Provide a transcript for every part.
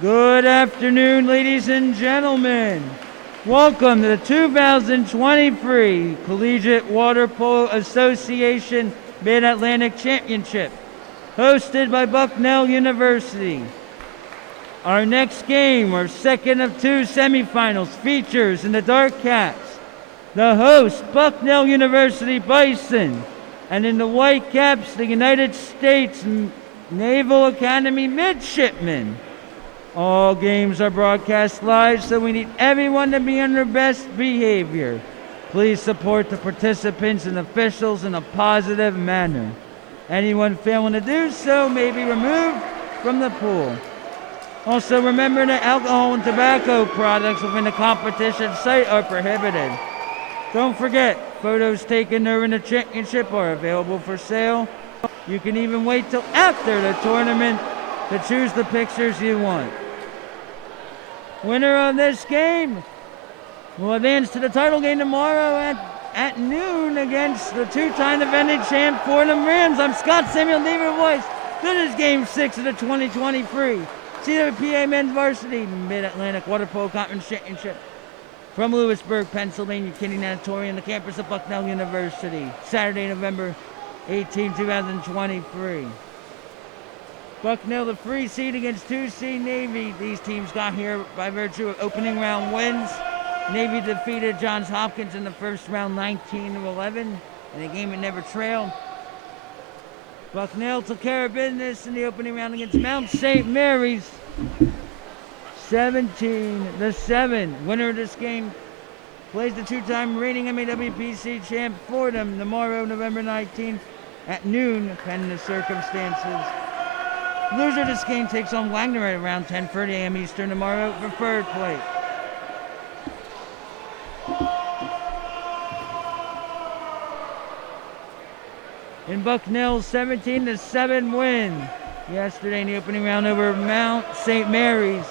Good afternoon, ladies and gentlemen. Welcome to the 2023 Collegiate Water Polo Association Mid-Atlantic Championship, hosted by Bucknell University. Our next game, our second of two semifinals, features in the dark caps the host, Bucknell University Bison, and in the white caps, the United States Naval Academy Midshipmen. All games are broadcast live, so we need everyone to be on their best behavior. Please support the participants and officials in a positive manner. Anyone failing to do so may be removed from the pool. Also, remember that alcohol and tobacco products within the competition site are prohibited. Don't forget, photos taken during the championship are available for sale. You can even wait till after the tournament to choose the pictures you want. Winner of this game will advance to the title game tomorrow at noon against the two-time defending champ Fordham Rams. I'm Scott Samuel David Weiss. This is Game 6 of the 2023 CWPA Men's Varsity Mid-Atlantic Water Polo Conference Championship from Lewisburg, Pennsylvania, Kinney, Natatorium, the campus of Bucknell University, Saturday, November 18, 2023. Bucknell, the 3 seed against 2 seed Navy. These teams got here by virtue of opening round wins. Navy defeated Johns Hopkins in the first round 19-11 in a game it never trailed. Bucknell took care of business in the opening round against Mount St. Mary's 17-7. Winner of this game plays the two-time reigning MAWPC champ Fordham tomorrow, November 19th at noon, pending the circumstances. Loser of this game takes on Wagner at around 10:30 a.m. Eastern tomorrow for third place. In Bucknell's 17-7 win yesterday in the opening round over Mount St. Mary's,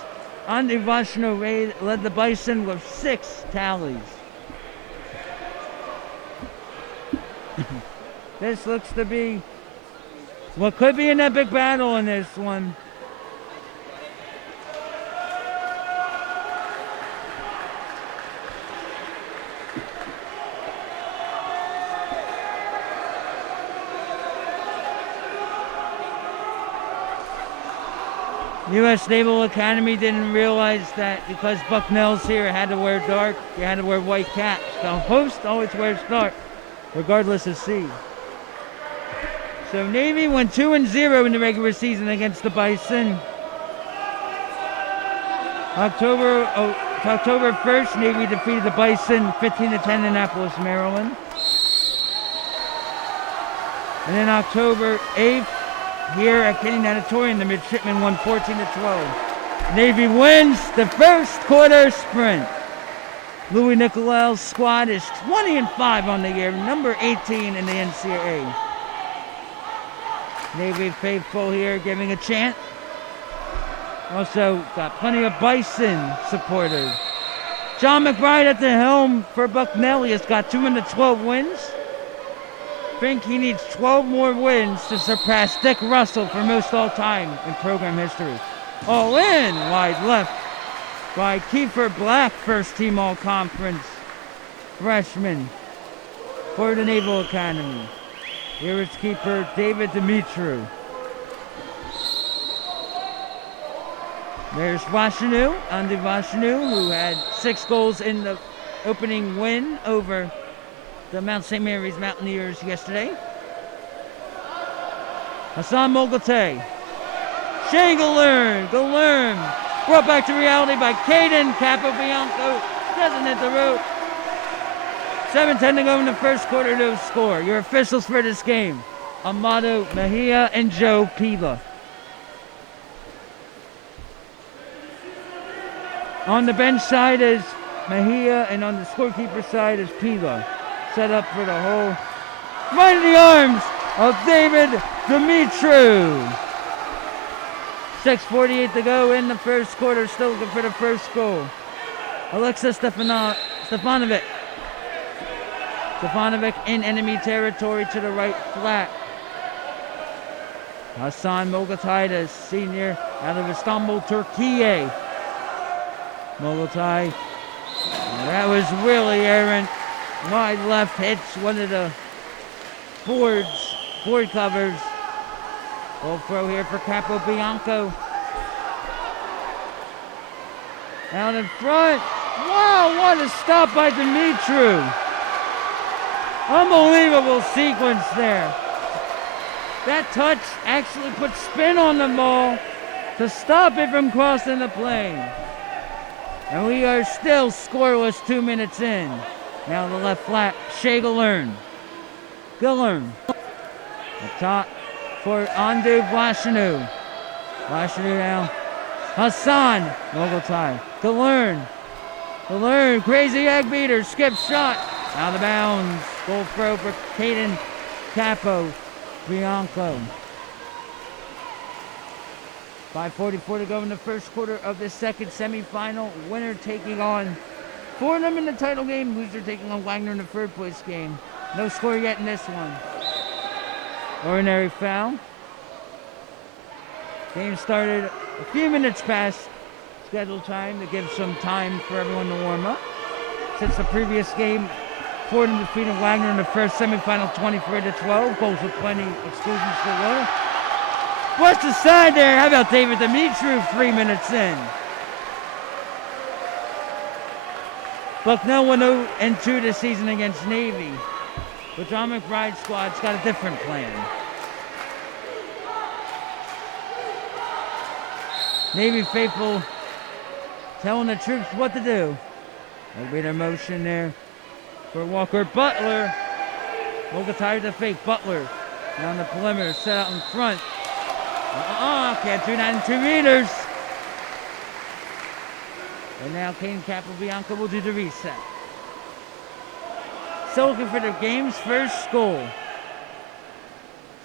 Andy Vashno led the Bison with 6 tallies. This looks to be what could be an epic battle in this one. U.S. Naval Academy didn't realize that because Bucknell's here, had to wear dark, you had to wear white caps. The host always wears dark, regardless of seed. So Navy went 2-0 in the regular season against the Bison. October 1st, Navy defeated the Bison 15-10 in Annapolis, Maryland. And then October 8th, here at Kinney, Natatorium, the Midshipmen won 14-12. Navy wins the first quarter sprint. Louis Nicoleau's squad is 20-5 on the year, number 18 in the NCAA. Navy faithful here giving a chant. Also got plenty of Bison supporters. John McBride at the helm for Bucknell. He has got 212 wins. I think he needs 12 more wins to surpass Dick Russell for most all time in program history. All in, wide left by Kiefer Black, first team all conference freshman for the Naval Academy. Here is keeper David Dimitru. There's Vashanu, Andy Vashanu, who had 6 goals in the opening win over the Mount St. Mary's Mountaineers yesterday. Hassan Mogultay. Shea Galern, brought back to reality by Caden Capobianco. Doesn't hit the rope. 7:10 to go in the first quarter, no score. Your officials for this game, Amado Mejia and Joe Pila. On the bench side is Mejia, and on the scorekeeper side is Pila. Set up for the hole. Right in the arms of David Dimitru. 6:48 to go in the first quarter, still looking for the first goal. Alexis Stefanovic in enemy territory to the right flat. Hassan Mogatay, senior out of Istanbul, Turkey. Mogatay, that was really errant. Wide left hits one of the board covers. Ball throw here for Capobianco. Out in front. Wow, what a stop by Dimitru. Unbelievable sequence there. That touch actually put spin on the ball to stop it from crossing the plane. And we are still scoreless 2 minutes in. Now the left flat, Shea Gillern. Up top for Andu Vlashanu. Vlashanu now. Hassan Mogatay. Gillern, crazy egg beater, skip shot. Out of bounds. Goal throw for Caden Capo Bianco. 5:44 to go in the first quarter of the second semifinal. Winner taking on Fordham in the title game. Loser taking on Wagner in the third place game. No score yet in this one. Ordinary foul. Game started a few minutes past scheduled time to give some time for everyone to warm up. Since the previous game, Fordham defeated Wagner in the first semifinal 23-12. Goals with plenty, exclusions for Water. What's the side there? How about David Dimitru 3 minutes in? Bucknell 1-2 this season against Navy. But John McBride's squad's got a different plan. Navy faithful telling the troops what to do. That'll be their motion there for Walker Butler. Mogatay to fake. Butler down the perimeter, set out in front. Can't do that in 2 meters. And now Kane Capobianco will do the reset. So looking for the game's first goal.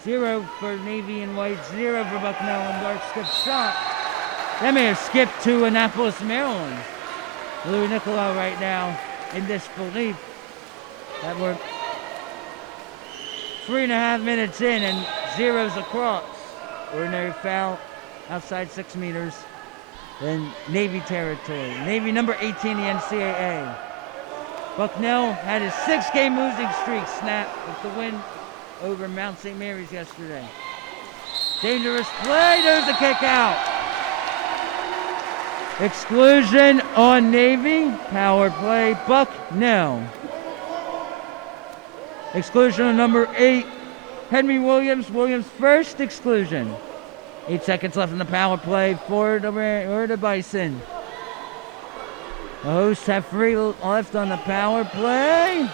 0 for Navy and White, 0 for Bucknell and Dark skip shot. That may have skipped to Annapolis, Maryland. Louis Nicolau right now in disbelief. That we're 3.5 minutes in and 0's across. Ordinary foul outside 6 meters in Navy territory. Navy number 18 in the NCAA. Bucknell had his 6-game losing streak snapped with the win over Mount St. Mary's yesterday. Dangerous play, there's a kick out. Exclusion on Navy, power play, Bucknell. Exclusion on number 8, Henry Williams. Williams first exclusion. 8 seconds left in the power play for the Bison. The hosts have 3 left on the power play.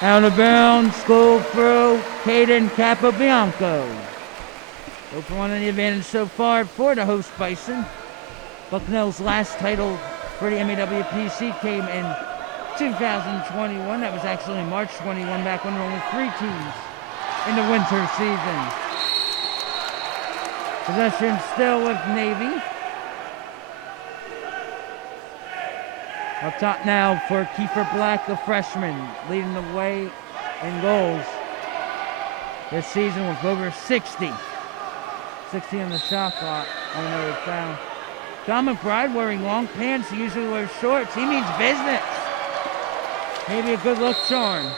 Out of bounds, goal throw, Caden Capobianco. 0 for 1 on the advantage so far for the host Bison. Bucknell's last title for the MAWPC came in 2021. That was actually in March 21, back when there were only 3 teams in the winter season. Possession still with Navy. Up top now for Kiefer Black, the freshman, leading the way in goals this season with over 60. 60 on the shot clock on another foul. John McBride wearing long pants. He usually wears shorts. He means business. Maybe a good look charm.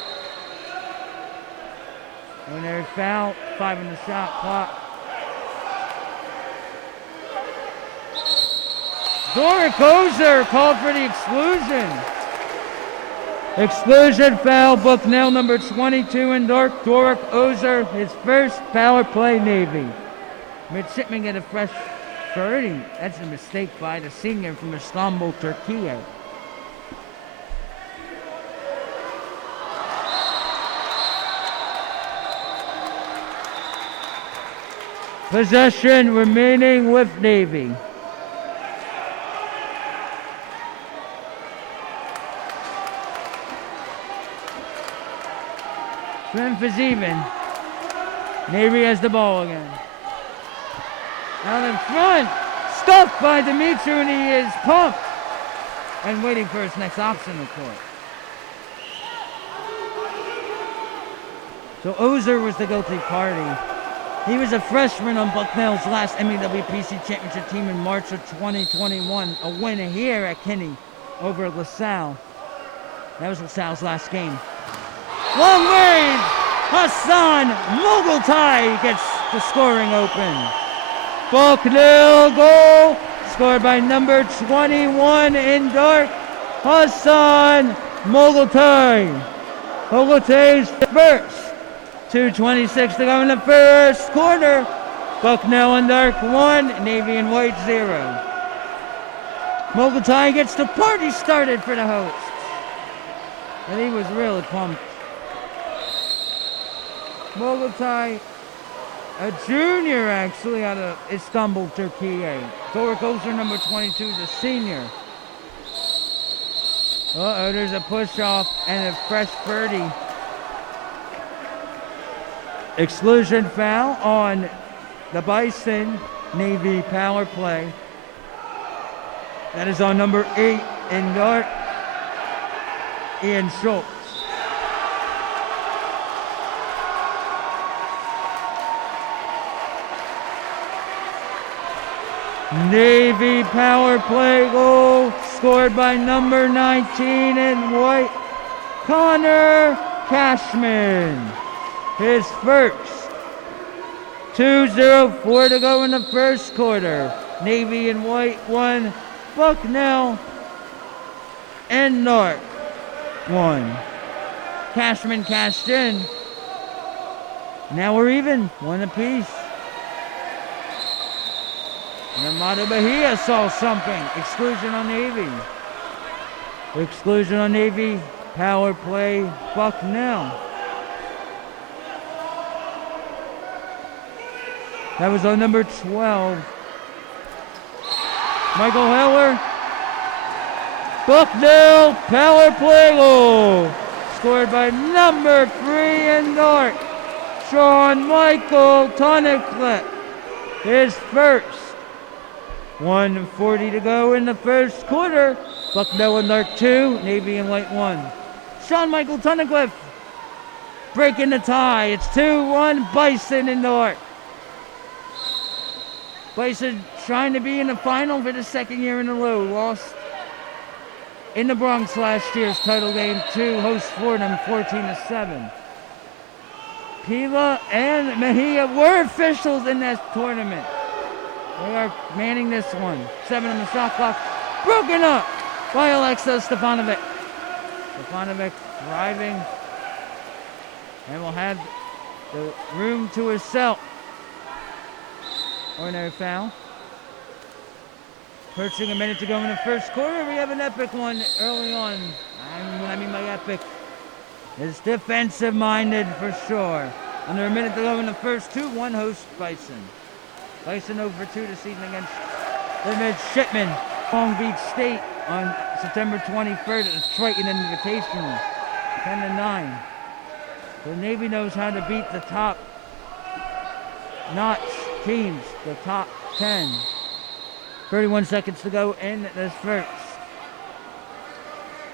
Ordinary foul, 5 on the shot clock. Doric Ozer called for the exclusion. Exclusion foul, Bucknell number 22 in dark. Doric Ozer, his first power play Navy. Midshipmen get a fresh 30. That's a mistake by the senior from Istanbul, Turkey. Possession remaining with Navy. Strength is even. Navy has the ball again. Out in front. Stuffed by Dimitri, and he is pumped. And waiting for his next option, of course. So Ozer was the guilty party. He was a freshman on Bucknell's last MAWPC championship team in March of 2021. A win here at Kinney over LaSalle. That was LaSalle's last game. Long range! Hassan Mogultai gets the scoring open. Bucknell goal scored by number 21 in dark, Hassan Mogultai. Mogultai's first. 2:26 to go in the first quarter. Bucknell in dark 1, Navy in white 0. Mogultai gets the party started for the hosts. And he was really pumped. Mogultai, a junior actually out of Istanbul, Turkey. Doruk Ozer, number 22, is a senior. Uh-oh, there's a push-off and a fresh birdie. Exclusion foul on the Bison Navy power play. That is on number 8 in dark, Ian Schultz. Navy power play goal scored by number 19 in white, Connor Cashman. His first. 2:04 to go in the first quarter. Navy in white 1, Bucknell and dark 1. Cashman cashed in. Now we're even, 1 apiece. Namada Bahia saw something. Exclusion on Navy. Exclusion on Navy. Power play, Bucknell. That was on number 12. Michael Heller. Bucknell power play goal. Scored by number 3 in dark, Sean Michael Tunnicliffe. His first. 1:40 to go in the first quarter. Bucknell in dark 2, Navy in white 1. Sean Michael Tunnicliffe breaking the tie. It's 2-1 Bison in dark. Bison trying to be in the final for the second year in a row. Lost in the Bronx last year's title game to host Fordham 14-7. Pila and Mejia were officials in this tournament. They are manning this one. 7 on the shot clock. Broken up by Alexa Stefanovic. Stefanovic driving and will have the room to herself. Ordinary foul. Approaching a minute to go in the first quarter. We have an epic one early on. What I mean by epic is defensive-minded for sure. Under a minute to go in the first 2-1 host Bison. Bison over 2 this evening against the Midshipmen, Long Beach State on September 23rd at the Triton Invitational, 10-9. The Navy knows how to beat the top-notch teams, the top 10. 31 seconds to go in this first.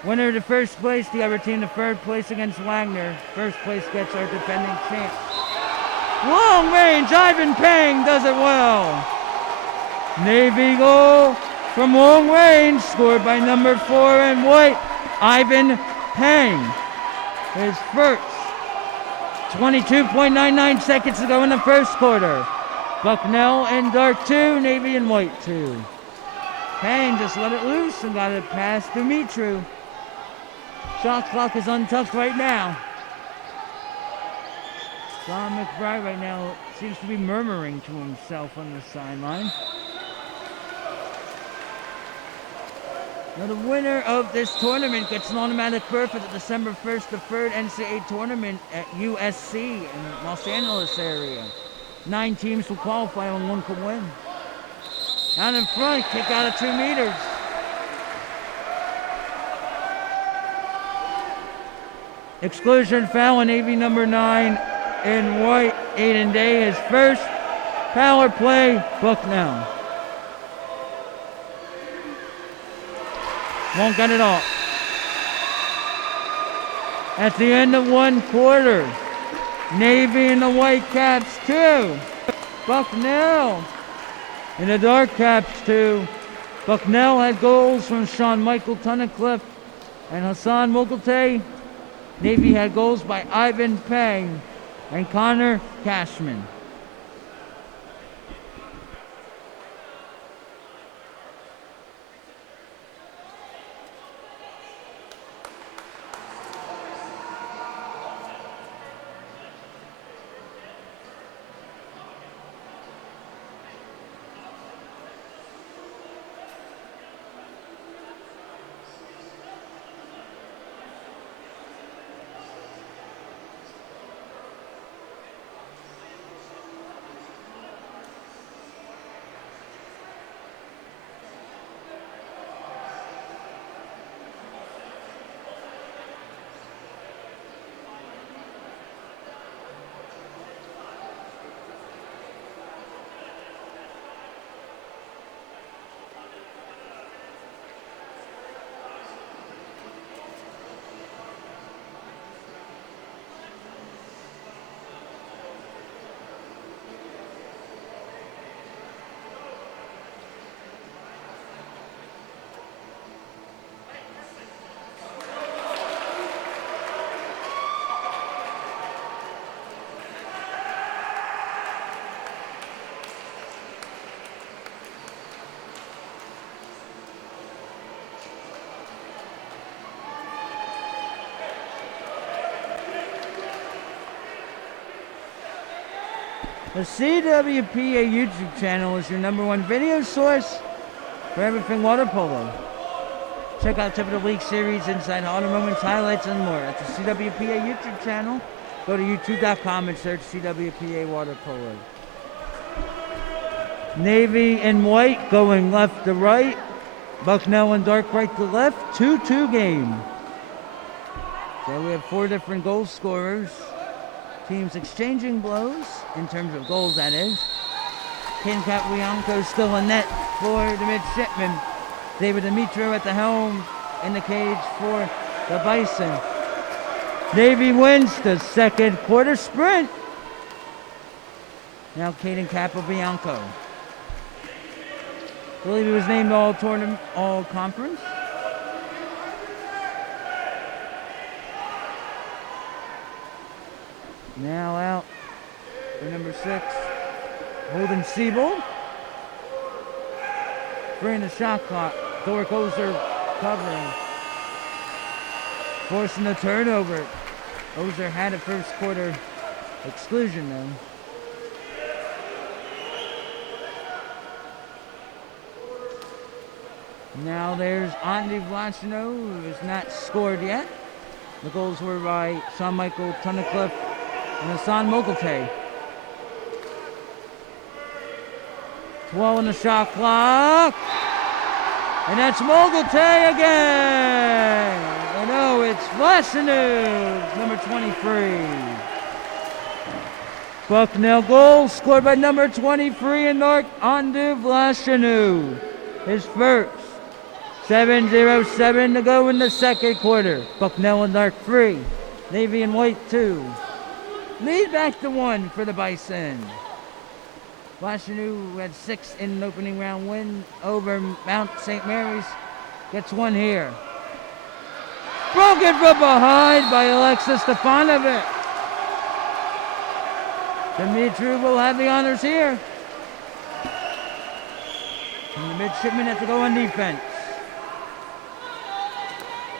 Winner to first place, the other team to third place against Wagner. First place gets our defending champ. Long range, Ivan Pang does it well. Navy goal from long range, scored by number 4 in white, Ivan Pang. His first. 22.99 seconds to go in the first quarter. Bucknell in dark 2, Navy in white 2. Pang just let it loose and got it past Dumitru. Shot clock is untouched right now. Don McBride right now seems to be murmuring to himself on the sideline. Now the winner of this tournament gets an automatic berth at the December 1st to 3rd NCAA tournament at USC in Los Angeles area. 9 teams will qualify and 1 can win. Out in front, kick out of 2 meters. Exclusion foul on Navy number 9 in white. Aiden Day is first. Power play, Bucknell. Won't get it off. At the end of 1 quarter, Navy in the white caps 2. Bucknell in the dark caps 2. Bucknell had goals from Sean Michael Tunnicliffe and Hassan Mokulte. Navy had goals by Ivan Pang and Connor Cashman. The CWPA YouTube channel is your #1 video source for everything water polo. Check out tip of the week series, inside honor moments, highlights, and more. That's the CWPA YouTube channel. Go to youtube.com and search CWPA Water Polo. Navy in white going left to right. Bucknell in dark right to left. 2-2 game. So we have 4 different goal scorers. Teams exchanging blows, in terms of goals, that is. Ken Caprianco still in net for the Midshipmen. David Dimitro at the helm in the cage for the Bison. Navy wins the 2nd quarter sprint. Now Caden Capobianco. I believe he was named all-tournament, all-conference. Now out for number 6, Holden Siebold. Bringing the shot clock. Dork Ozer covering. Forcing the turnover. Ozer had a first quarter exclusion though. Now there's Andy Vlachino, who has not scored yet. The goals were by Sean Michael Tunnicliffe and Hassan Mokulte. 12 on the shot clock. And that's Mokulte again. And oh, it's Vlachino, number 23. Bucknell goal scored by number 23 in North Andu Vlachino. His first. 7:07 to go in the 2nd quarter. Bucknell in dark 3. Navy in white 2. Lead back to 1 for the Bison. Vlachino had 6 in an opening round win over Mount St. Mary's. Gets 1 here. Broken from behind by Alexis Stefanovic. Dimitri will have the honors here. And the Midshipmen have to go on defense.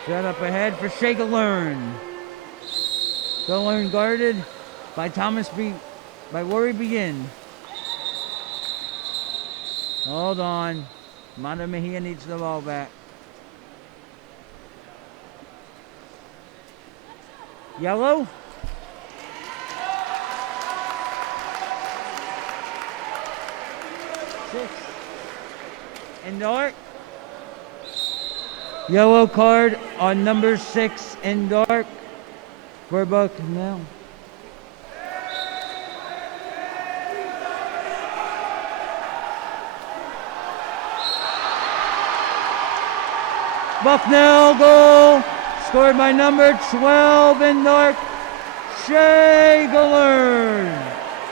Set up ahead for Shea Galern. Galern guarded by Rory Begin. Hold on. Mata Mejia needs the ball back. Yellow. in dark. Yellow card on number 6 in dark for Bucknell. Bucknell goal scored by number 12 in dark, Shea Galern,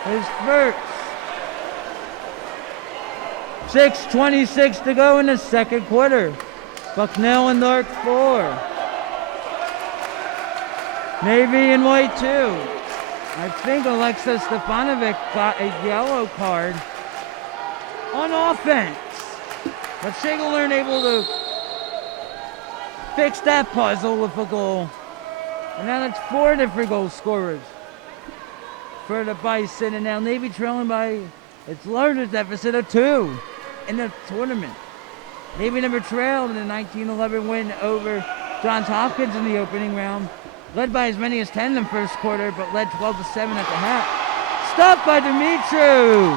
his first. 6:26 to go in the second quarter. Bucknell in dark 4. Navy in white 2. I think Alexa Stefanovic got a yellow card on offense. But Shea Galern able to fix that puzzle with a goal. And now that's 4 different goal scorers for the Bison. And now Navy trailing by its largest deficit of 2 in the tournament. Navy never trailed in the 1911 win over Johns Hopkins in the opening round. Led by as many as 10 in the first quarter, but led 12-7 at the half. Stopped by Dumitru.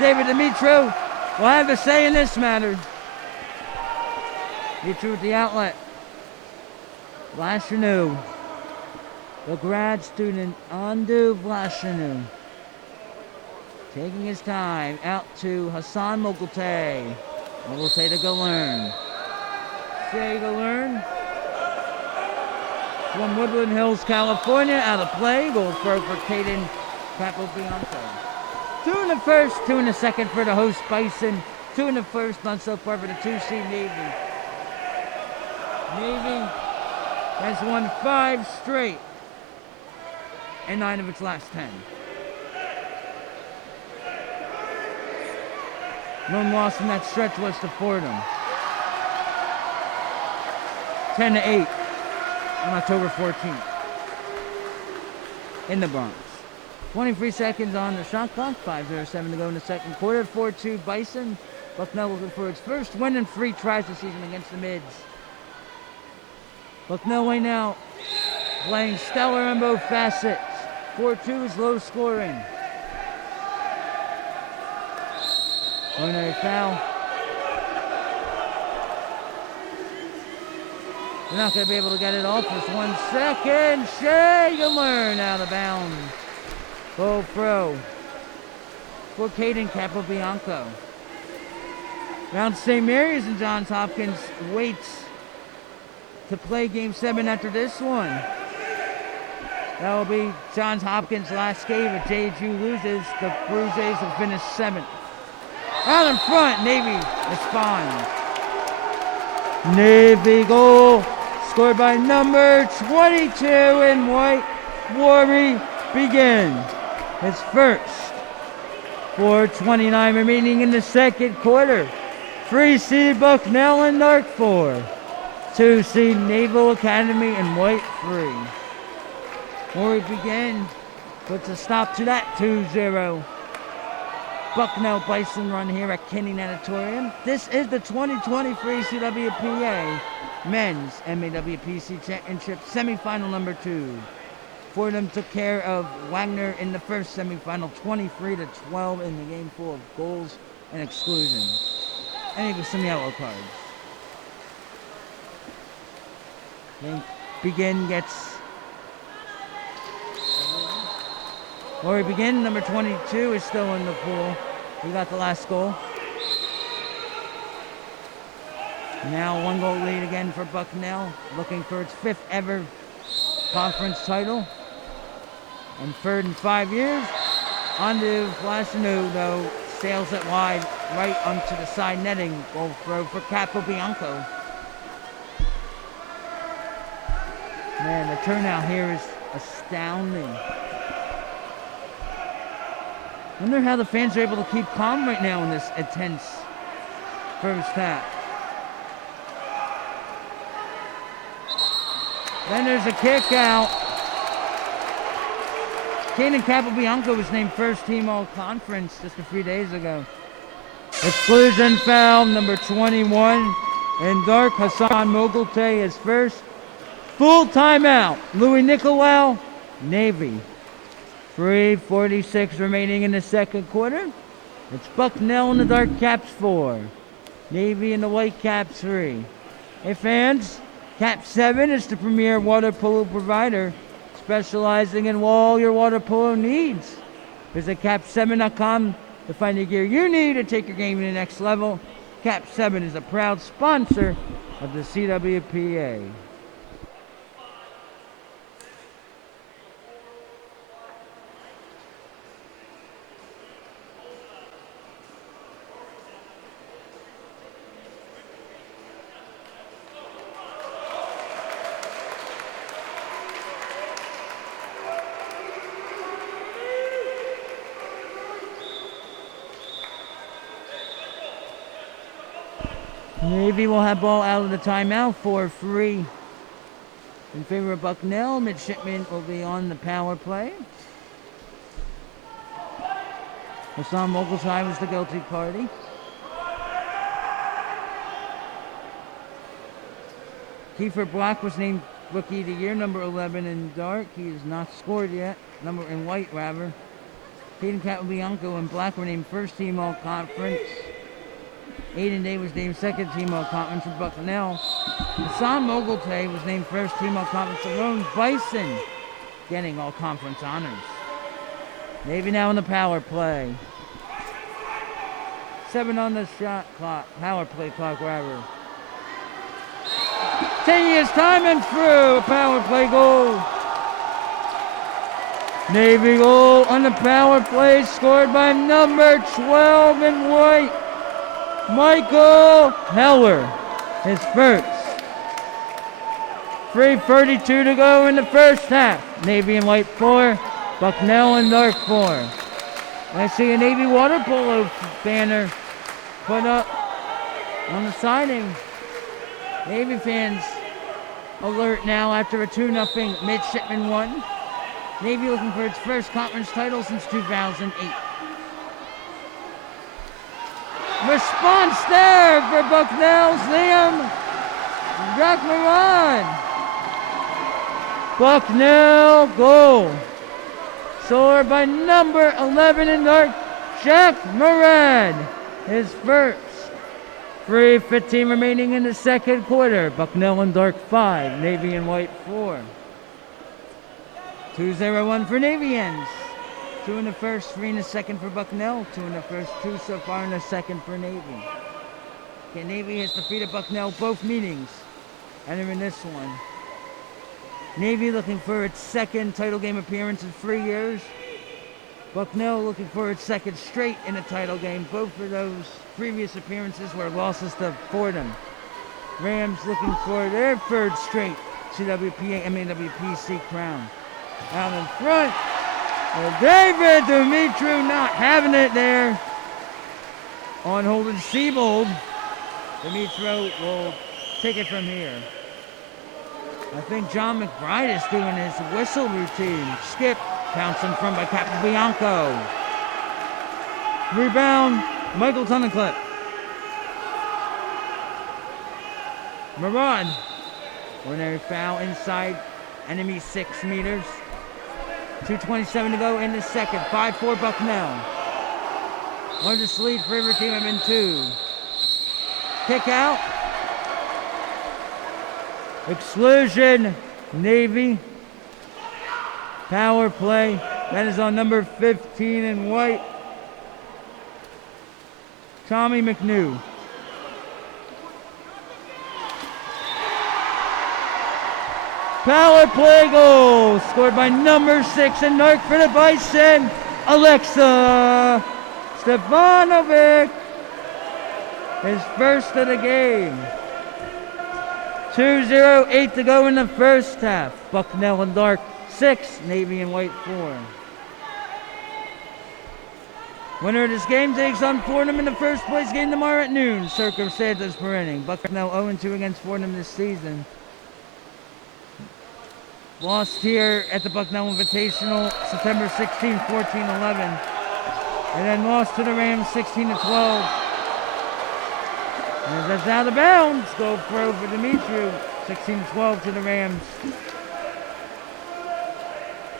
David Dumitru will have a say in this matter. Dumitru with the outlet. Vlashanu. The grad student, Andu Vlashanu. Taking his time out to Hassan Mogulte. Mogulte to Galern. Shea Galern from Woodland Hills, California, out of play. Goal throw for Caden Capobianco. 2 in the first, 2 in the second for the host Bison. 2 in the first, none so far for the 2-seed Navy. Navy has won 5 straight and 9 of its last 10. One loss in that stretch was to Fordham. 10-8 on October 14th in the Bronx. 23 seconds on the shot clock. 5:07 to go in the second quarter. 4-2 Bison. Bucknell looking for its first win in 3 tries this season against the Mids. Bucknell right now playing stellar on both facets. 4-2 is low scoring. Ordinary foul. They're not going to be able to get it off. Just 1 second. Shea Galern out of bounds. Goal pro for Caden Capobianco. Mount St. Mary's and Johns Hopkins waits to play Game 7 after this one. That will be Johns Hopkins' last game. If JHU loses, the Blue Jays will finish 7th. Out in front, Navy responds. Navy goal scored by number 22 in white, Worry Begin. His first. 4:29 remaining in the second quarter. 3-seed Bucknell in dark 4. 2-seed Naval Academy in white 3. Worry Begin puts a stop to that 2-0 Bucknell Bison run here at Kinney Natatorium. This is the 2023 CWPA Men's MAWPC Championship semifinal number 2. Fordham took care of Wagner in the first semifinal, 23-12 in the game full of goals and exclusions. And even some yellow cards. Then Begin gets... Worry Begin, number 22, is still in the pool. We got the last goal. Now 1-goal lead again for Bucknell, looking for its 5th ever conference title. And 3rd in 5 years. Onto Vlashanu, though, sails it wide right onto the side netting. Goal throw for Capobianco. Man, the turnout here is astounding. I wonder how the fans are able to keep calm right now in this intense first half. Then there's a kick out. Caden Capobianco was named first team all-conference just a few days ago. Exclusion foul, number 21. In dark, Hassan Mogulte is first. Full timeout. Louis Nicolau, Navy. 3:46 remaining in the second quarter. It's Bucknell in the dark, Caps 4. Navy in the white cap 3. Hey fans, Cap 7 is the premier water polo provider, specializing in all your water polo needs. Visit cap7.com to find the gear you need to take your game to the next level. Cap 7 is a proud sponsor of the CWPA. Navy will have ball out of the timeout for 3 in favor of Bucknell. Midshipmen will be on the power play. Hassan Mogultai was the guilty party. Kiefer Black was named Rookie of the Year, number 11 in dark. He has not scored yet, number in white rather. Caden Capobianco and Black were named first team all conference. Aiden Day was named second team all conference for Bucknell. Hassan Mogultai was named first team all conference alone. Bison getting all conference honors. Navy now on the power play. 7 on the shot clock, power play clock rather. 10 years time and through, a power play goal. Navy goal on the power play scored by number 12 in white, Michael Heller, his first. 3:32 to go in the first half. Navy in white 4, Bucknell in dark 4. I see a Navy water polo banner put up on the siding. Navy fans alert now after a 2-0 Midshipmen won. Navy looking for its first conference title since 2008. Response there for Bucknell's Liam Jackmaran. Bucknell goal. Scored by number 11 in dark, Jack Moran. His first. 3:15 remaining in the second quarter. Bucknell in dark 5, Navy in white 4. 2-0-1 for Navyans. 2 in the first, 3 in the second for Bucknell. 2 in the first, 2 so far in the second for Navy. Okay, Navy has defeated Bucknell both meetings. Entering this one. Navy looking for its second title game appearance in 3 years. Bucknell looking for its second straight in a title game. Both of those previous appearances were losses to Fordham. Rams looking for their third straight CWPA, MAWPC crown. Out in front, David Dumitru not having it there. On Holden Siebold, Dumitru will take it from here. I think John McBride is doing his whistle routine. Skip, counts in front by Captain Bianco. Rebound, Michael Tunnicliffe. Marad, ordinary foul inside, enemy 6 meters. 2:27 to go in the second. 5-4 Bucknell. Largest lead for every team have been 2. Kick out. Exclusion, Navy. Power play. That is on number 15 in white, Tommy McNew. Power play goal scored by number 6 in dark for the Bison, Alexa Stefanovic. His first of the game. 2:08 to go in the first half. Bucknell in dark 6, Navy in white 4. Winner of this game takes on Fordham in the first place game tomorrow at noon. Circa Santos per inning. Bucknell 0-2 against Fordham this season. Lost here at the Bucknell Invitational September 16, 14-11. And then lost to the Rams 16-12. As that's out of bounds, go pro for Dimitru, 16-12 to the Rams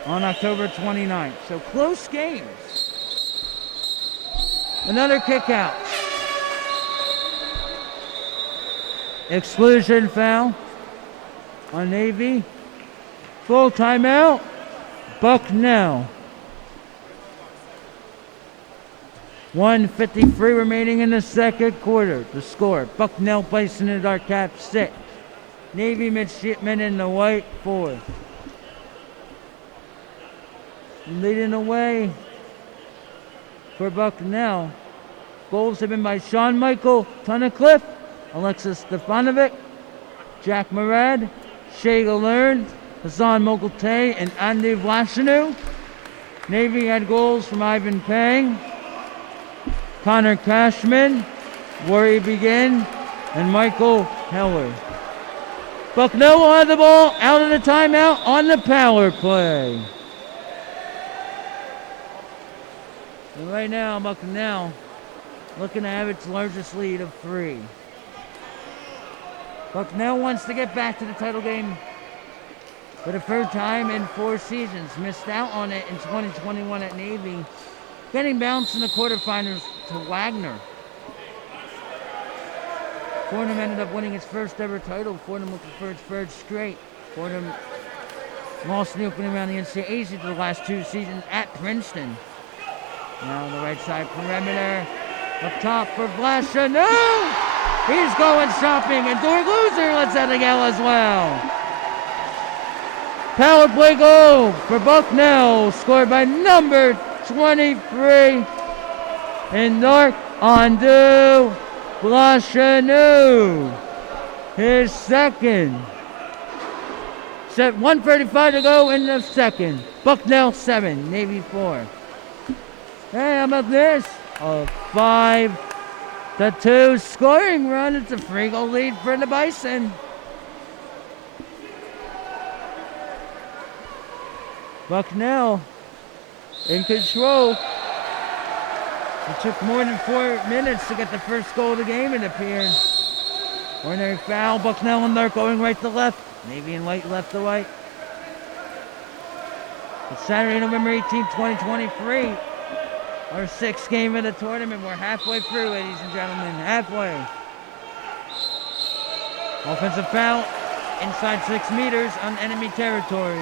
on October 29th. So close games. Another kick out. Exclusion foul on Navy. Full timeout, Bucknell. 1:53 remaining in the second quarter. The score, Bucknell Bison in the dark cap 6. Navy Midshipmen in the white 4. Leading the way for Bucknell. Goals have been by Sean Michael Tunnicliffe, Alexis Stefanovic, Jack Murad, Shay Galern, Hassan Mokulte, and Andy Vlashanu. Navy had goals from Ivan Pang, Connor Cashman, Worry Begin, and Michael Heller. Bucknell will have the ball out of the timeout on the power play. And right now, Bucknell looking to have its largest lead of 3. Bucknell wants to get back to the title game for the third time in 4 seasons. Missed out on it in 2021 at Navy, getting bounced in the quarterfinals to Wagner. Fordham ended up winning its first ever title. Fordham looking for its third straight. Fordham lost in the opening round of the NCAA to the last 2 seasons at Princeton. Now on the right side perimeter. Up top for Vlashanu. He's going shopping, and Dork Loser lets out a yell as well. Power play goal for Bucknell, scored by number 23 in Dark Andu Vlashanu. His second. 1:35 to go in the second. Bucknell 7, Navy 4. Hey, how about this? A 5-2 scoring run. It's a 3-goal lead for the Bison. Bucknell in control. It took more than 4 minutes to get the first goal of the game, it appeared. Ordinary foul. Bucknell and Dark going right to left. Navy and white left to right. It's Saturday, November 18th, 2023. Our 6th game of the tournament. We're halfway through, ladies and gentlemen. Halfway. Offensive foul inside 6 meters on enemy territory.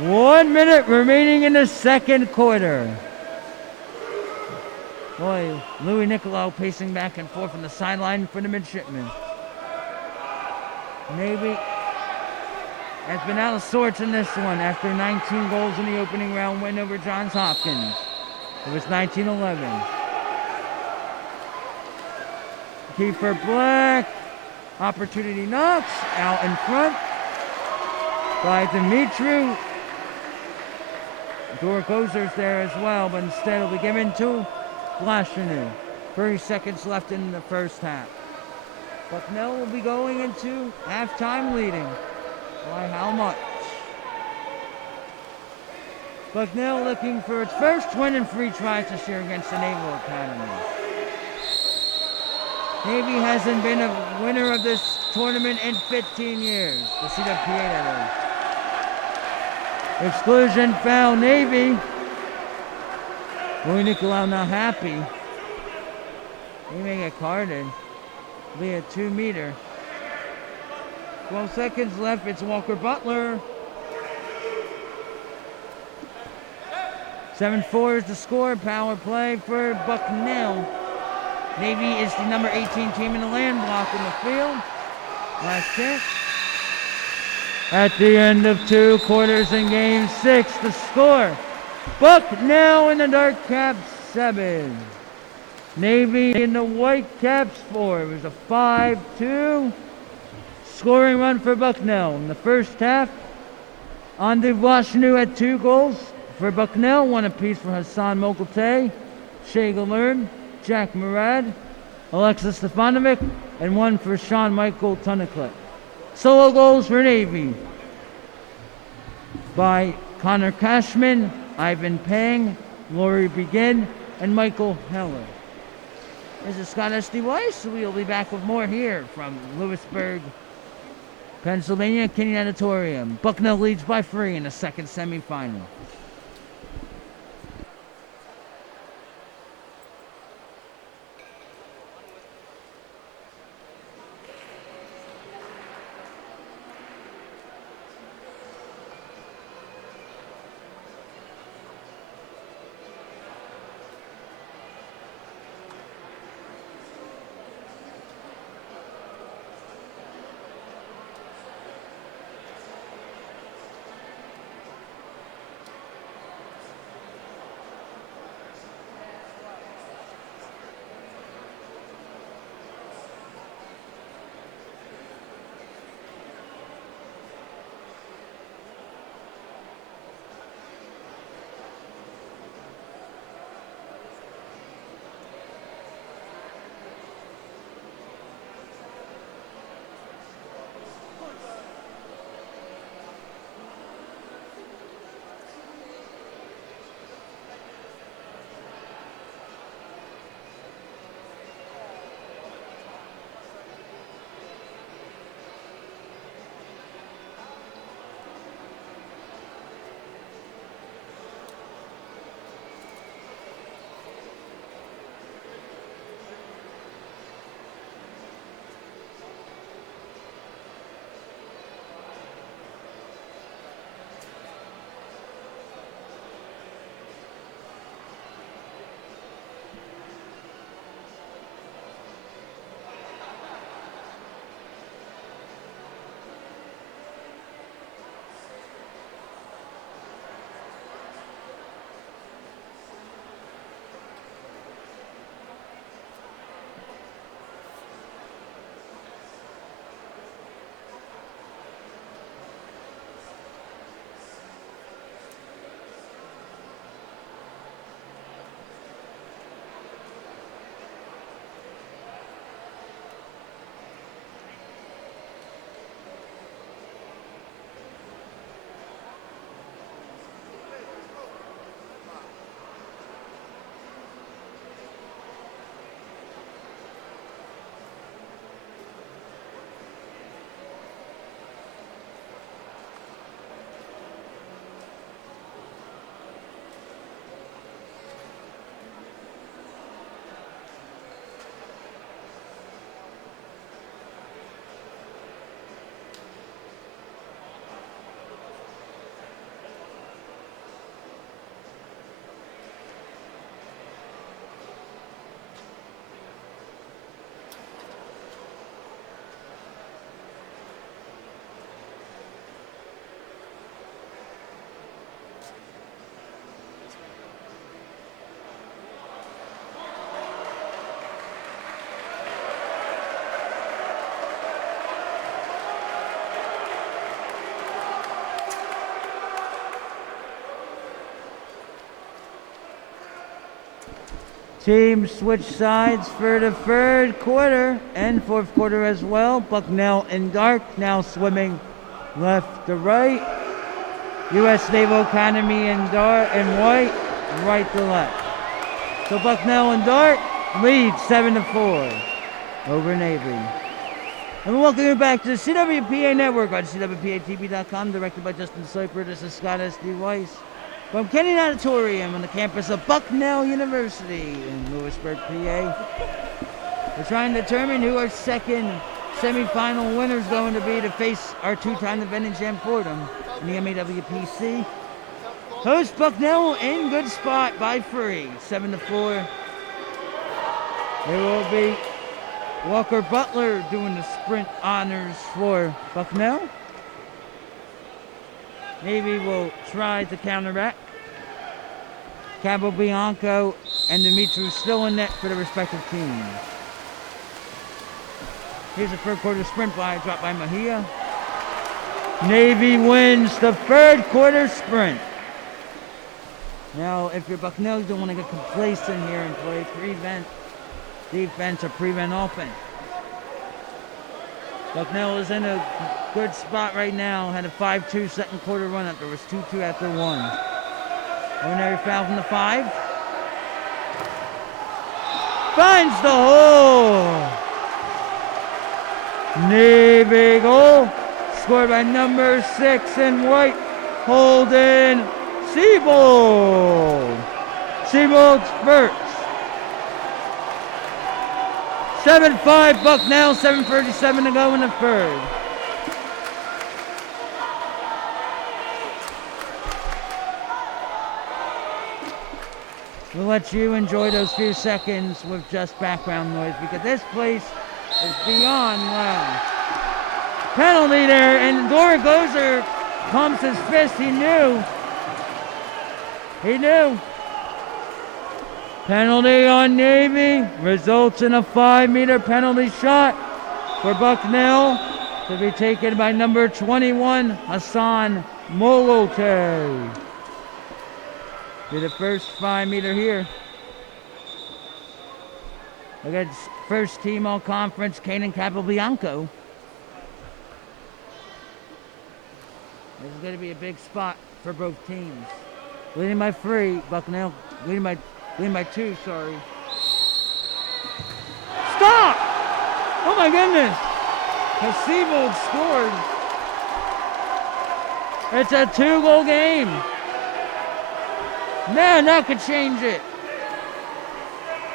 1 minute remaining in the second quarter. Boy, Louis Nicolau pacing back and forth on the sideline for the Midshipmen. Navy has been out of sorts in this one after 19 goals in the opening round win over Johns Hopkins. It was 19-11. Keeper Black. Opportunity knocks out in front by Dimitru. Dork Ozer's there as well, but instead it'll be given to Vlashanu. 30 seconds left in the first half. Bucknell will be going into halftime leading. By how much? Bucknell looking for its first win in 3 tries this year against the Naval Academy. Navy hasn't been a winner of this tournament in 15 years. The CWPA, that is. Exclusion foul, Navy. Louis Nicolau not happy. He may get carded. It'll be a 2-meter. 12 seconds left. It's Walker Butler. 7-4 is the score. Power play for Bucknell. Navy is the number 18 team in the land block in the field. Last chance. At the end of 2 quarters in game 6, the score. Bucknell in the dark caps 7. Navy in the white caps 4. It was a 5-2 scoring run for Bucknell. In the first half, Andy Vlashanu had 2 goals for Bucknell, 1 apiece for Hassan Mokulte, Shay Galern, Jack Murad, Alexis Stefanovic, and 1 for Sean Michael Tunnicliffe. Solo goals for Navy by Connor Cashman, Ivan Pang, Lori Begin, and Michael Heller. This is Scott S.D. Weiss. We'll be back with more here from Lewisburg, Pennsylvania, Kinney Natatorium. Bucknell leads by 3 in the second semifinal. Teams switch sides for the third quarter and fourth quarter as well. Bucknell in dark, now swimming left to right. U.S. Naval Academy in white, right to left. So Bucknell in dark leads 7-4 over Navy. And we welcome you back to the CWPA Network on CWPATV.com, directed by Justin Soper. This is Scott S.D. Weiss from Kinney Natatorium on the campus of Bucknell University in Lewisburg, PA. We're trying to determine who our second semifinal winner is going to be to face our two-time defending champ Fordham in the MAWPC. Host Bucknell in good spot by 3, 7-4. There will be Walker Butler doing the sprint honors for Bucknell. Navy will try to counteract. Cabo Bianco and Dimitri still in net for the respective teams. Here's a third quarter sprint by, dropped by Mejia. Navy wins the third quarter sprint. Now, if you're Bucknell, you don't want to get complacent here and play prevent defense or prevent offense. Bucknell is in a good spot right now. Had a 5-2 second quarter run up. There was 2-2 after 1. Ordinary foul from the 5. Finds the hole. Navy goal. Scored by number 6 in white, Holden Siebold. Siebold's first. 7-5 Bucknell, 7:37 to go in the third. We'll let you enjoy those few seconds with just background noise because this place is beyond loud. Penalty there, and Dora Gozer pumps his fist. He knew. Penalty on Navy results in a 5-meter penalty shot for Bucknell to be taken by number 21, Hassan Molote. Be the first 5-meter here. Against first team all conference, Kanan Capobianco. This is going to be a big spot for both teams. Leading by 3, Bucknell leading by 2, sorry. Stop! Oh my goodness! Siebold scored. It's a 2-goal game. Man, that could change it.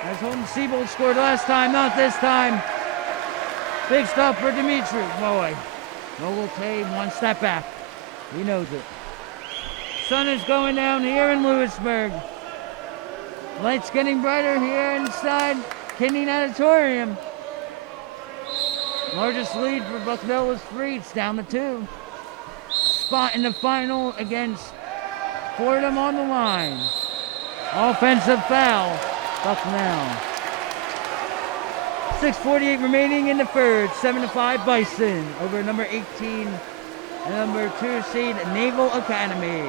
As Holden Siebold scored last time, not this time. Big stuff for Dimitri. Boy, Mogul one step back. He knows it. Sun is going down here in Lewisburg. Lights getting brighter here inside Kinney Natatorium. Largest lead for Bucknell is 3. It's down to 2. Spot in the final against Fordham on the line. Offensive foul, Bucknell. 6:48 remaining in the third. 7-5 Bison over number 18 and number 2 seed Naval Academy.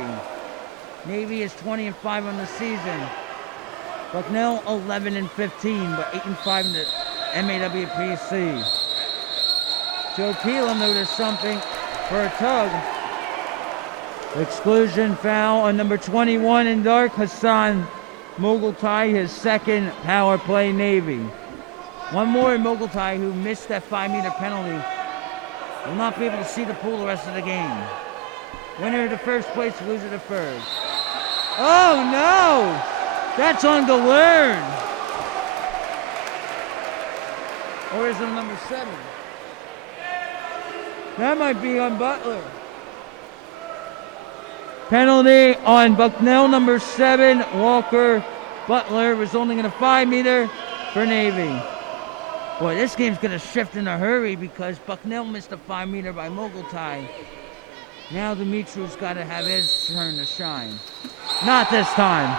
Navy is 20-5 on the season. Bucknell 11-15, but 8-5 in the MAWPC. Joe Pila noticed something for a tug. Exclusion foul on number 21 in dark, Hassan Mogultai, his second power play Navy. One more in Mogultai who missed that 5-meter penalty will not be able to see the pool the rest of the game. Winner of the first place, loser the third. Oh no! That's on Galern. Or is it number 7? That might be on Butler. Penalty on Bucknell, number 7, Walker Butler, resulting in a 5-meter for Navy. Boy, this game's going to shift in a hurry because Bucknell missed a 5-meter by Mogultai. Now Dimitri's got to have his turn to shine. Not this time.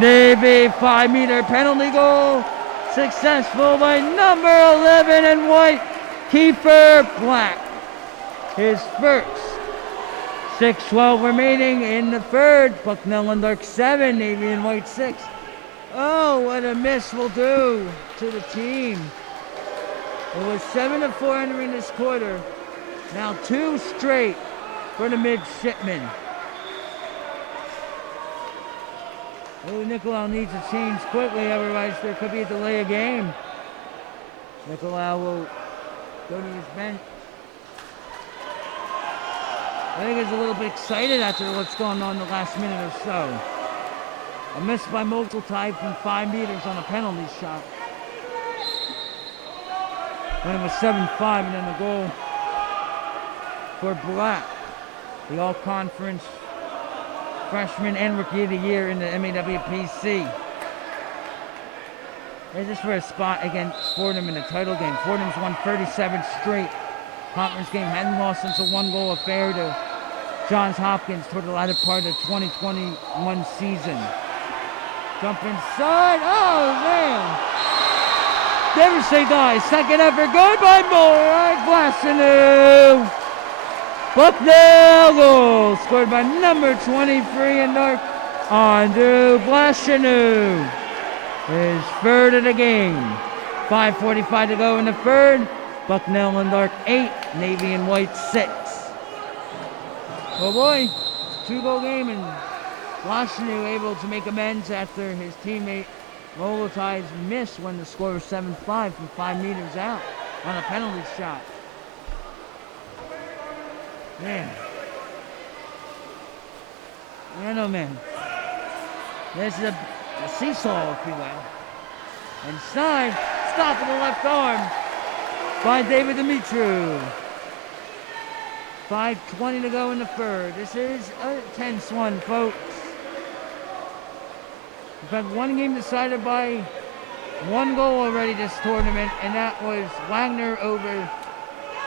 Navy 5-meter penalty goal. Successful by number 11 in white, Kiefer Black. His first. 6:12 remaining in the third. Bucknell in dark 7, Navy in white 6. Oh, what a miss will do to the team. It was 7-4 entering this quarter. Now 2 straight for the Midshipmen. Oh, Nicolau needs to change quickly, otherwise there could be a delay of game. Nicolau will go to his bench. I think he's a little bit excited after what's going on the last minute or so. A miss by Mogultai from 5 meters on a penalty shot. When it was 7-5, and then the goal for Black, the all-conference freshman and rookie of the year in the MAWPC. This is for a spot against Fordham in the title game. Fordham's won 37 straight conference game, hadn't lost since a 1-goal affair to Johns Hopkins toward the latter part of the 2021 season. Jump inside, oh man! Devastating guys, second effort, good by Moore, Bison. Bucknell goal, scored by number 23 in North, Andrew Blashanu. His third of the game. 5:45 to go in the third. Bucknell and Dark 8, Navy and White 6. Oh boy, 2-goal game, and Blashanu able to make amends after his teammate Mogultai's miss when the score was 7-5 from 5 meters out on a penalty shot. Man. Man, oh man. This is a seesaw, if you will. Inside, stop with the left arm by David Dimitru. 5:20 to go in the third. This is a tense one, folks. We've had one game decided by 1 goal already this tournament, and that was Wagner over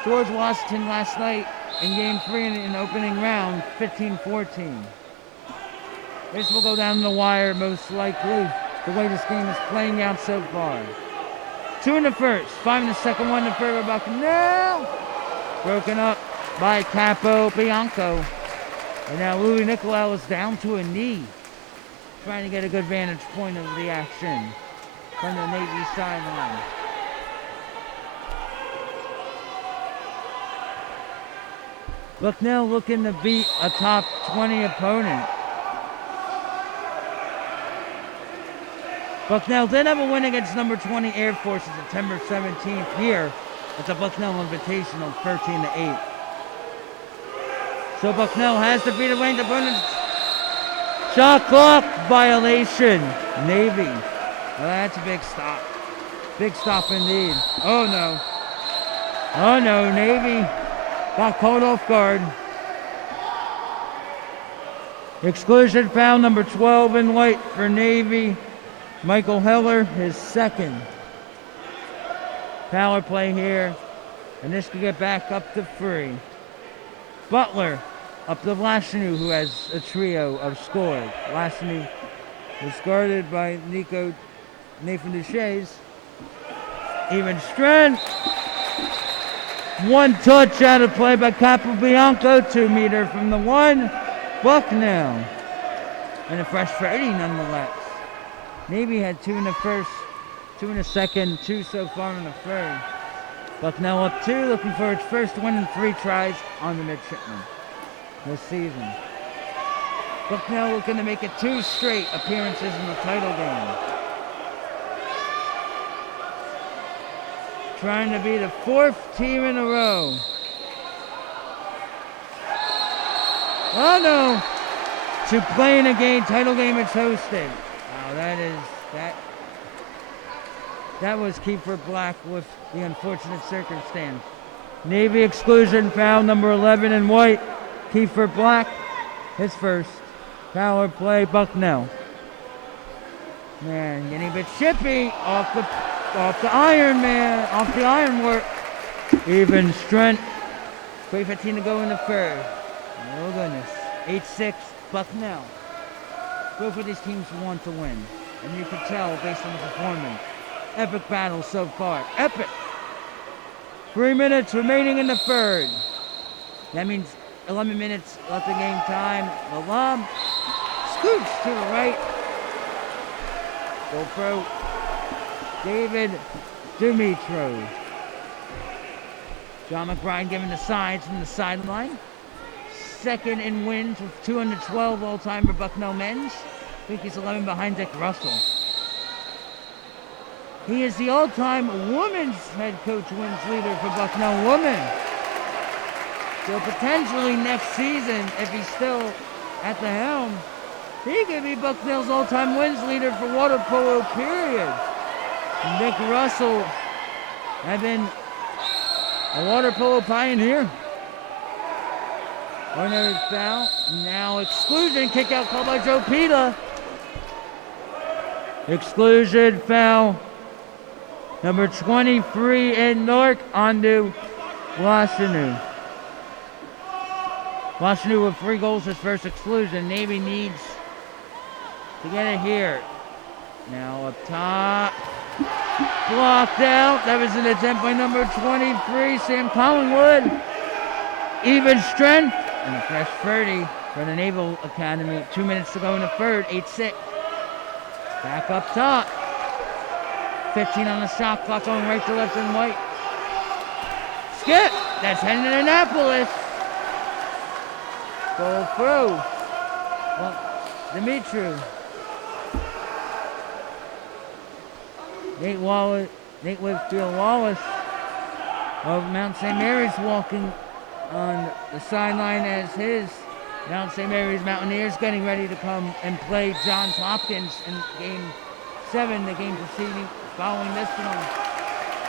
George Washington last night in Game 3 in the opening round, 15-14. This will go down the wire most likely, the way this game is playing out so far. 2 in the first, 5 in the second, 1 in the third. Bucknell broken up by Capo Bianco. And now Louis Nicolau is down to a knee, trying to get a good vantage point of the action from the Navy sideline. Bucknell looking to beat a top 20 opponent. Bucknell did have a win against number 20 Air Force September 17th here at the Bucknell Invitational, 13-8. So Bucknell has defeated ranked opponents. Shot clock violation, Navy. Well, that's a big stop. Big stop indeed. Oh no. Oh no, Navy got caught off guard. Exclusion foul number 12 in white for Navy. Michael Heller, his second. Power play here, and this could get back up to 3. Butler up to Blashanu, who has a trio of scores. Blashanu was guarded by Nathan Duchesne. Even strength. 1 touch out of play by Capobianco, 2 meter from the 1. Bucknell. And a fresh 30 nonetheless. Navy had 2 in the first, 2 in the second, 2 so far in the third. Bucknell up 2, looking for its first win in 3 tries on the Midshipmen this season. Bucknell looking to make it 2 straight appearances in the title game. Trying to be the 4th team in a row. Oh no! To play in a game, title game it's hosted. Wow, that was Kiefer Black with the unfortunate circumstance. Navy exclusion foul number 11 in white. Kiefer Black, his first. Power play, Bucknell. Man, getting a bit chippy off the iron, man, off the ironwork. Even strength. 3:15 to go in the third. Oh goodness. 8-6, Bucknell. Both of these teams want to win, and you can tell based on the performance. Epic battle so far. Epic. 3 minutes remaining in the third. That means 11 minutes left of game time. The lob scoots to the right. GoPro. David Dumitro. John McBride giving the signs from the sideline. Second in wins with 212 all-time for Bucknell men's. I think he's 11 behind Dick Russell. He is the all-time women's head coach wins leader for Bucknell women. So potentially next season, if he's still at the helm, he could be Bucknell's all-time wins leader for water polo, period. Dick Russell had been a water polo pioneer. Ordinary foul. Now exclusion. Kick out called by Joe Pita. Exclusion foul. Number 23 in Newark onto Washanu. Washanu with 3 goals, his first exclusion. Navy needs to get it here. Now up top. Blocked out. That was an attempt by number 23, Sam Collingwood. Even strength. And a fresh 30 for the Naval Academy. 2 minutes to go in the third. 8-6. Back up top. 15 on the shot clock, going right to left and white. Skip. That's heading to Annapolis. Go through. Well, Dimitri. Nate Whitfield Wallace of Mount St. Mary's walking on the sideline as his Mount St. Mary's Mountaineers getting ready to come and play Johns Hopkins in Game 7, the game preceding, following this one.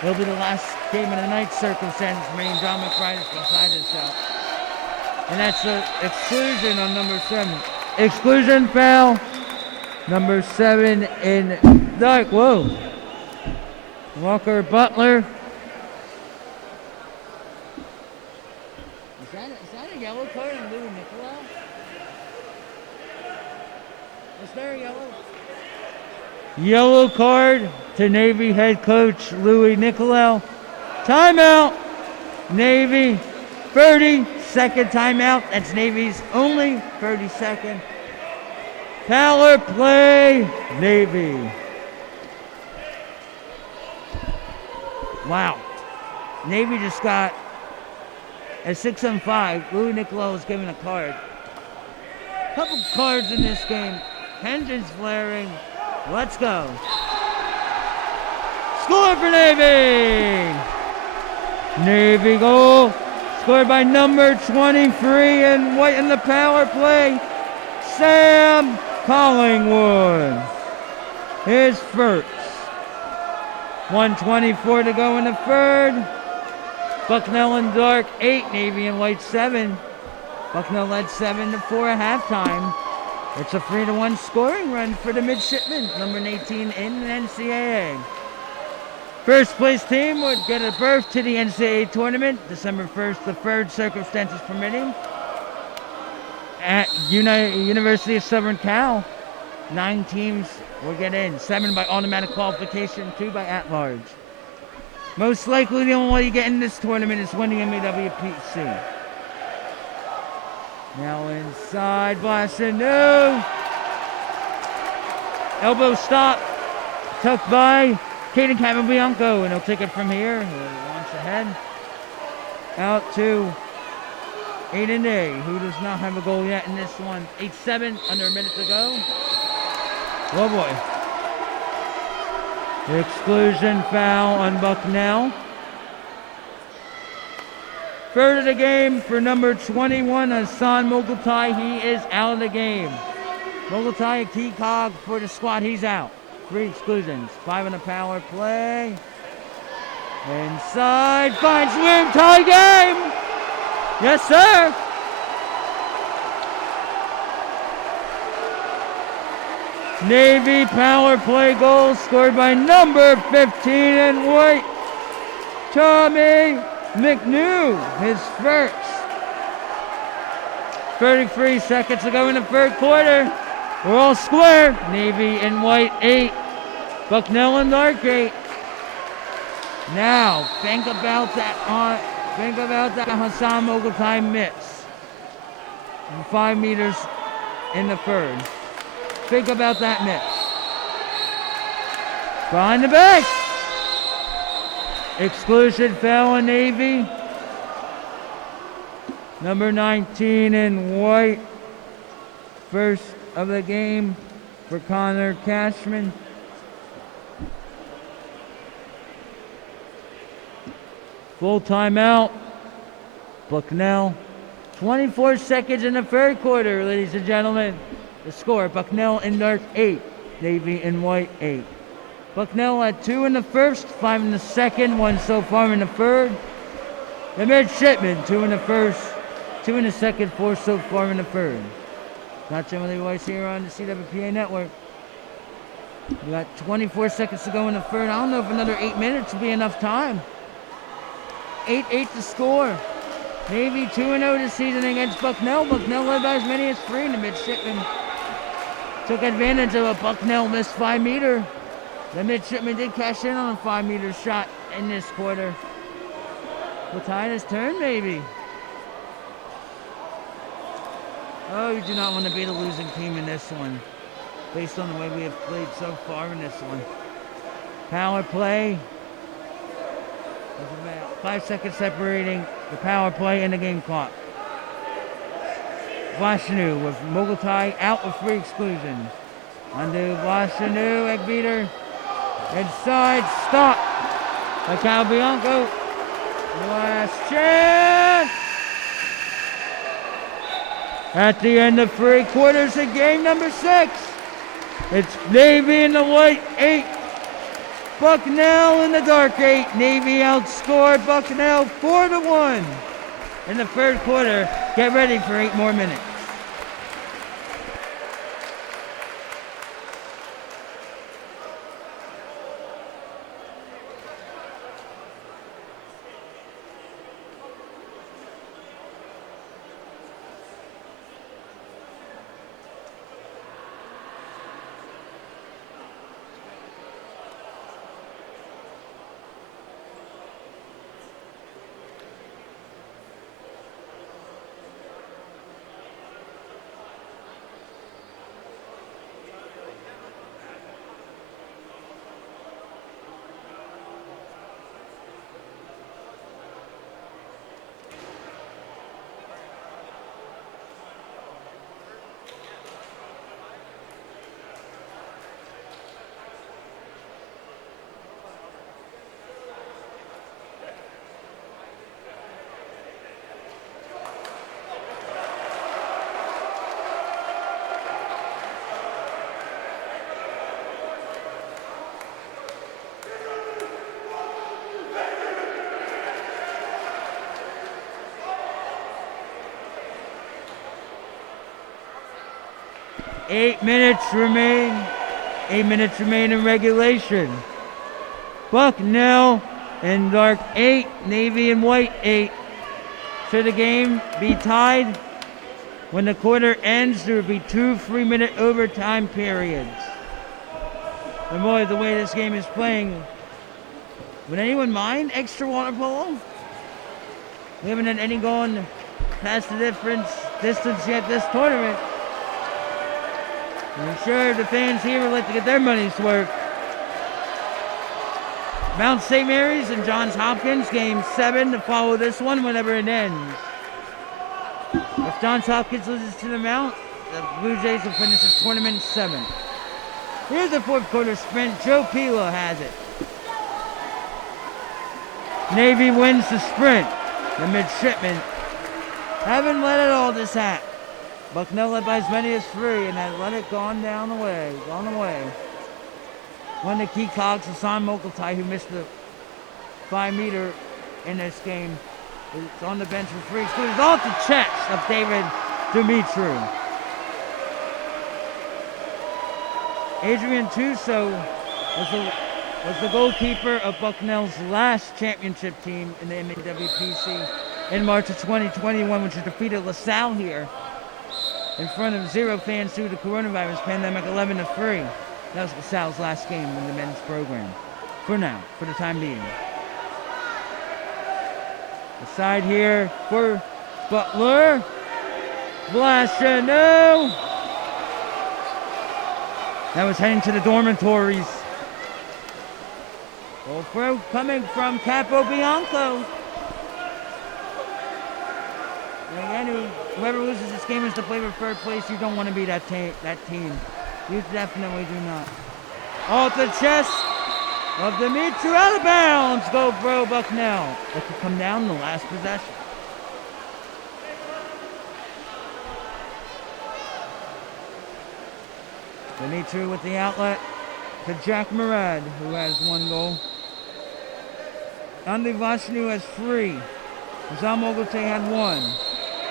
It'll be the last game of the night, circumstance remaining. John McBride is beside himself. And that's the exclusion on number 7. Exclusion foul, number 7 in dark. Whoa. Walker Butler. Is that a yellow card on Louis Nicolau? Is there a yellow? Yellow card to Navy head coach Louis Nicolau. Timeout. Navy 30-second timeout. That's Navy's only 30-second. Power play, Navy. Wow. Navy just got a 6-on-5. Louis Nicolau was given a card. Couple cards in this game. Engines flaring. Let's go. Score for Navy! Navy goal. Scored by number 23 and white in the power play. Sam Collingwood. His first. 1:24 to go in the third. Bucknell in dark 8, Navy in white 7. Bucknell led 7-4 at halftime. It's a 3-1 scoring run for the Midshipmen, number 18 in the NCAA. First place team would get a berth to the NCAA tournament, December 1st, the third, circumstances permitting. At University of Southern Cal, 9 teams will get in, 7 by automatic qualification, 2 by at-large. Most likely the only way you get in this tournament is winning MAWPC. Now inside, Bison, no! Elbow stop, tucked by Caden Cavabianco, and he'll take it from here. He'll launch ahead. Out to Aiden Day, who does not have a goal yet in this one. 8-7, under a minute to go. Oh boy. The exclusion foul on Bucknell. Third of the game for number 21, Hassan Mogultai. He is out of the game. Mogultai, a key cog for the squad. He's out. 3 exclusions. 5 on the power play. Inside, finds room, tie game! Yes, sir! Navy power play goal scored by number 15 in white, Tommy McNew, his first. 33 seconds to go in the third quarter. We're all square. Navy in white 8, Bucknell in dark 8. Now think about that Hassan Mogultai miss. 5 meters in the third. Think about that miss. Behind the back. Exclusion foul on Navy. Number 19 in white. First of the game for Connor Cashman. Full timeout. Bucknell. 24 seconds in the third quarter, ladies and gentlemen. The score, Bucknell in dark 8, Navy in white 8. Bucknell had 2 in the first, 5 in the second, 1 so far in the third. The Midshipmen, 2 in the first, 2 in the second, 4 so far in the third. Not generally Weiss here on the CWPA network. We got 24 seconds to go in the third. I don't know if another 8 minutes will be enough time. 8-8 to score. Navy 2-0 this season against Bucknell. Bucknell led by as many as 3 in the Midshipmen. Took advantage of a Bucknell missed 5-meter. The Midshipmen did cash in on a 5-meter shot in this quarter. The tide has turned, maybe. Oh, you do not want to be the losing team in this one, based on the way we have played so far in this one. Power play. There's about 5 seconds separating the power play and the game clock. Vlashanu with Mogultai out with 3 exclusions. Undo Vlashanu, egg beater. Inside, stop by Cal Bianco. Last chance. At the end of 3 quarters of game number 6, it's Navy in the white 8, Bucknell in the dark 8. Navy outscored Bucknell 4-1 in the third quarter. Get ready for 8 more minutes. Eight minutes remain in regulation. Bucknell in dark 8, Navy in white 8. Should the game be tied, when the quarter ends, there will be 2 3-minute overtime periods. And boy, the way this game is playing, would anyone mind extra water polo? We haven't had any going past the distance yet this tournament. I'm sure the fans here would like to get their money's worth. Mount St. Mary's and Johns Hopkins, game 7 to follow this one whenever it ends. If Johns Hopkins loses to the Mount, the Blue Jays will finish this tournament 7th. Here's the fourth quarter sprint. Joe Pilo has it. Navy wins the sprint. The Midshipmen haven't let it all this hat. Bucknell led by as many as 3 and has let it gone away. One of the key cogs, Hassan Mogultai, who missed the 5-meter in this game, is on the bench for 3 exclusions. Off the chest of David Dumitru. Adrian Tuso was the goalkeeper of Bucknell's last championship team in the MAWPC in March of 2021, which defeated LaSalle here in front of 0 fans due to the coronavirus pandemic, 11-3. That was LaSalle's last game in the men's program. For now, for the time being. The side here for Butler. Vlashanu. That was heading to the dormitories. Full throw coming from Capo Bianco. And again, whoever loses this game is to play for third place. You don't want to be that team. You definitely do not. Off the chest of Dimitri, out of bounds. Go throw Bucknell. That could come down the last possession. Dimitri with the outlet to Jack Murad, who has 1 goal. Andy Vashnu has 3. Zal Mogote had 1.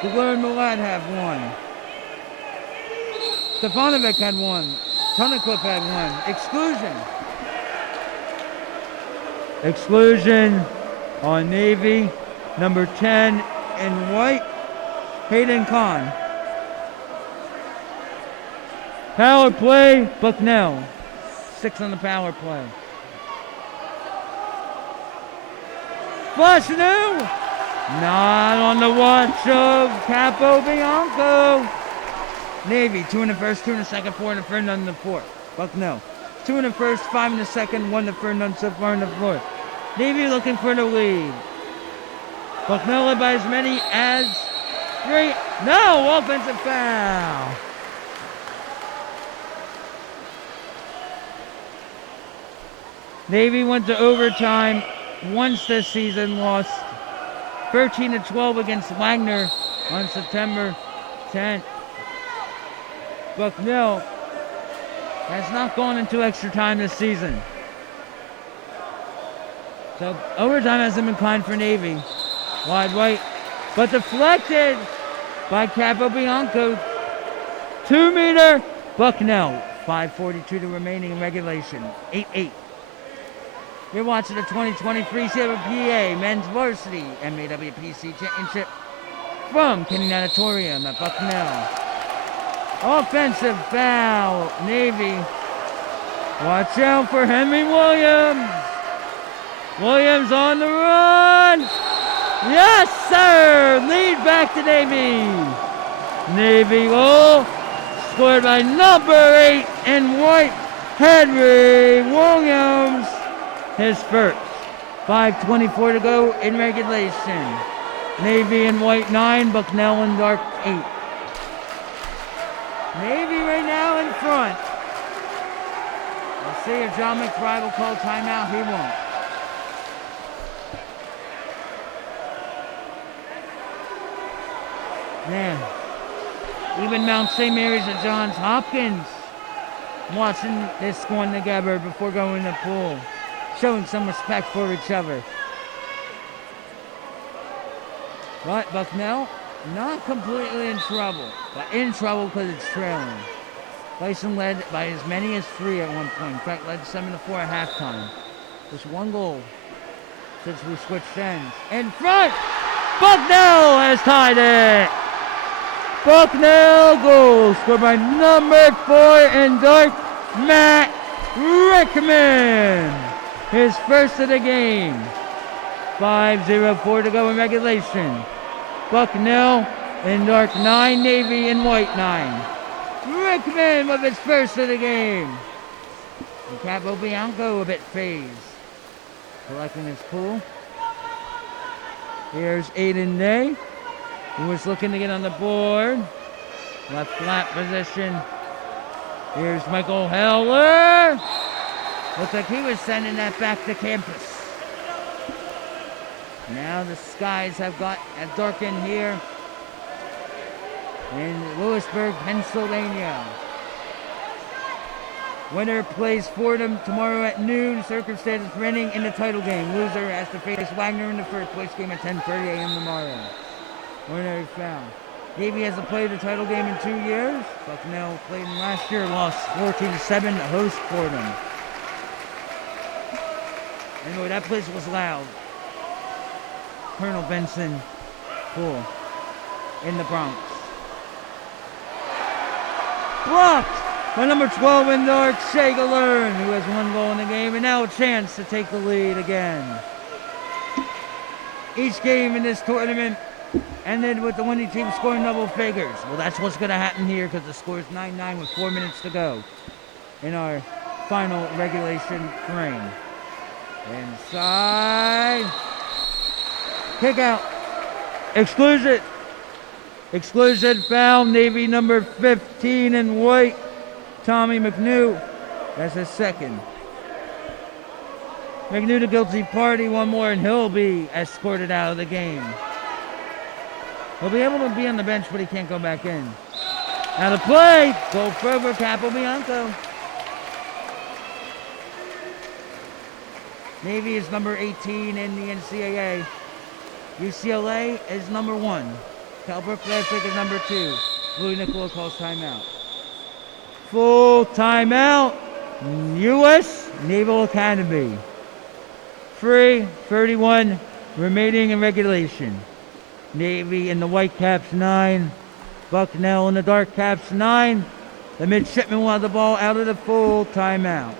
Degler and Murad have 1. Stefanovic had 1. Tunnicliffe had 1. Exclusion. Exclusion on Navy, number 10 in white, Hayden Kahn. Power play, Bucknell. 6 on the power play. Flashback, not on the watch of Capo Bianco. Navy, 2 in the first, 2 in the second, 4 in the third, none in the fourth. Bucknell, 2 in the first, 5 in the second, 1 in the third, none so far in the fourth. Navy looking for the lead. Bucknell led by as many as 3. No, offensive foul. Navy went to overtime once this season, lost 13-12 against Wagner on September 10th. Bucknell has not gone into extra time this season. So overtime hasn't been kind for Navy. Wide right, but deflected by Capo Bianco. 2-meter, Bucknell. 5:42 to remaining in regulation. 8-8. You're watching the 2023 CWPA Men's Varsity MAWPC Championship from Kinney Natatorium at Bucknell. Offensive foul, Navy. Watch out for Henry Williams. Williams on the run. Yes, sir. Lead back to Navy. Navy goal scored by number 8 in white, Henry Williams. His first. 5:24 to go in regulation. Navy in white 9, Bucknell in dark 8. Navy right now in front. We'll see if John McBride will call timeout. He won't. Man, even Mount St. Mary's and Johns Hopkins watching this going together before going to pool. Showing some respect for each other. But Bucknell, not completely in trouble, but in trouble because it's trailing. Bison led by as many as 3 at one point. In fact, led 7-4 at halftime. Just 1 goal since we switched ends. In front, Bucknell has tied it. Bucknell goal scored by number 4 in dark, Matt Rickman. His first of the game. 5:04 to go in regulation. Bucknell in dark 9, Navy in white 9. Rickman with his first of the game. And Capo Bianco a bit phased. Collecting his pool. Here's Aiden Day, who was looking to get on the board. Left flat position. Here's Michael Heller. Looks like he was sending that back to campus. Now the skies have darkened here in Lewisburg, Pennsylvania. Winner plays Fordham tomorrow at noon. Circumstances permitting in the title game. Loser has to face Wagner in the first place game at 10:30 a.m. tomorrow. Winner is found. Navy hasn't played the title game in 2 years. Bucknell played them last year, lost 14-7 to host Fordham. Anyway, that place was loud. Colonel Benson Pool in the Bronx. Blocked by number 12 in dark, Shea Galern, who has 1 goal in the game, and now a chance to take the lead again. Each game in this tournament ended with the winning team scoring double figures. Well, that's what's going to happen here because the score is 9-9 with 4 minutes to go in our final regulation frame. Inside. Kick out. Exclusion. Exclusion foul. Navy number 15 in white. Tommy McNew. That's his second. McNew the guilty party. One more and he'll be escorted out of the game. He'll be able to be on the bench, but he can't go back in. Now the play. Goal for Capobianco. Navy is number 18 in the NCAA. UCLA is number 1. Calbrook Flashback is number 2. Louis Nicola calls timeout. Full timeout. U.S. Naval Academy. 3:31 remaining in regulation. Navy in the white caps 9. Bucknell in the dark caps 9. The Midshipmen will have the ball out of the full timeout.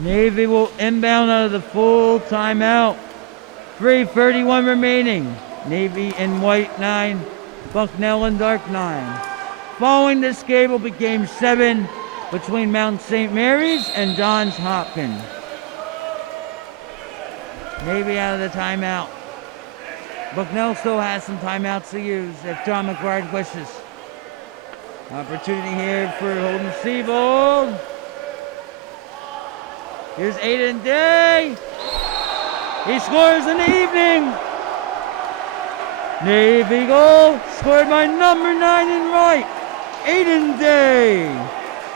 Navy will inbound out of the full timeout. 3:31 remaining. Navy in white 9, Bucknell in dark 9. Following this game will be game 7 between Mount St. Mary's and Johns Hopkins. Navy out of the timeout. Bucknell still has some timeouts to use if John McBride wishes. Opportunity here for Holden Seabold. Here's Aiden Day. He scores in the evening. Navy goal scored by number 9 in right, Aiden Day.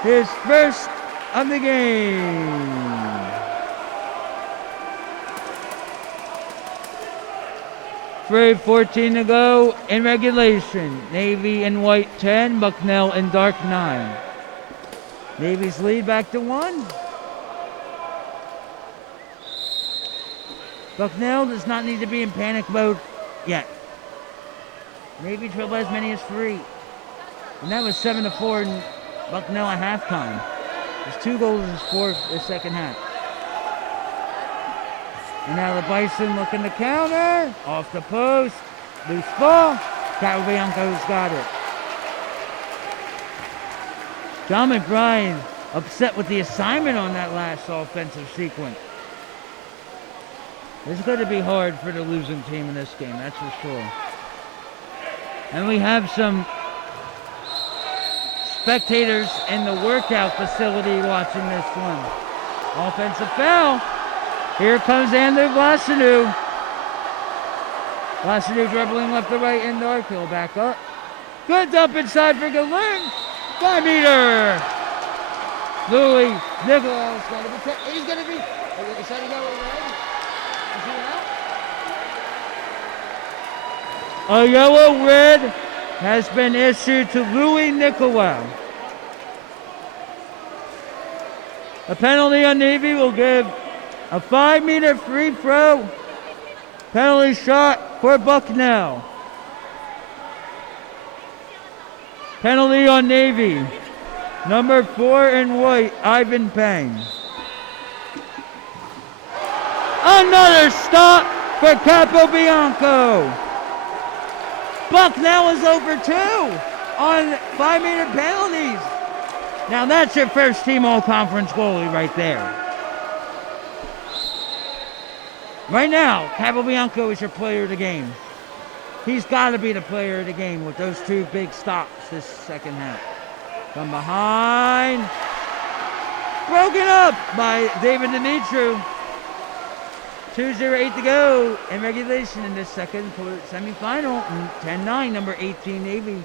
His first of the game. .14 to go in regulation. Navy in white 10, Bucknell in dark 9. Navy's lead back to 1. Bucknell does not need to be in panic mode yet. Navy trailed as many as 3. And that was 7-4 in Bucknell at halftime. There's 2 goals in the second half. And now the Bison looking to counter. Off the post. Loose ball. Capobianco's got it. John McBride upset with the assignment on that last offensive sequence. It's going to be hard for the losing team in this game, that's for sure. And we have some spectators in the workout facility watching this one. Offensive foul. Here comes Andrew Blasinu. Blasinu dribbling left to right in dark. He'll back up. Good dump inside for Galern. 5-meter. Louis Nicholas got to be. He's going to be. Is that a yellow red? A yellow red has been issued to Louis Nicolau. A penalty on Navy will give a 5-meter free throw penalty shot for Bucknell. Penalty on Navy. Number 4 in white, Ivan Payne. Another stop for Capobianco. Bucknell is over 2 on 5-meter penalties. Now that's your first team all-conference goalie right there. Right now, Capobianco is your player of the game. He's got to be the player of the game with those 2 big stops this second half. From behind. Broken up by David Dimitru. 2:08 to go in regulation in this second semifinal. 10-9, number 18 Navy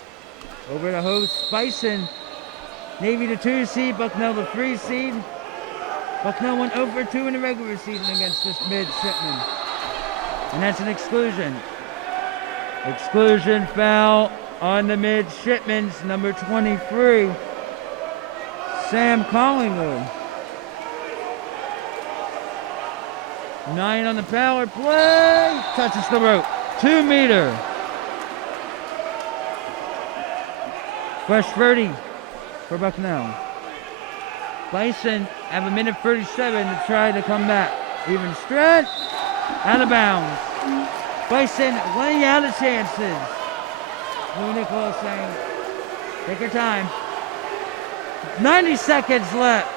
over the host Bison. Navy the 2 seed, Bucknell the 3 seed. Bucknell went over 2 in the regular season against this Midshipmen. And that's an exclusion. Exclusion foul on the Midshipmen's number 23, Sam Collingwood. 9 on the power play. Touches the rope. 2 meter. Fresh 30 for Bucknell. Bison have a minute 37 to try to come back. Even strength. Out of bounds. Bison laying out of chances. Lou Nicholas saying, take your time. 90 seconds left.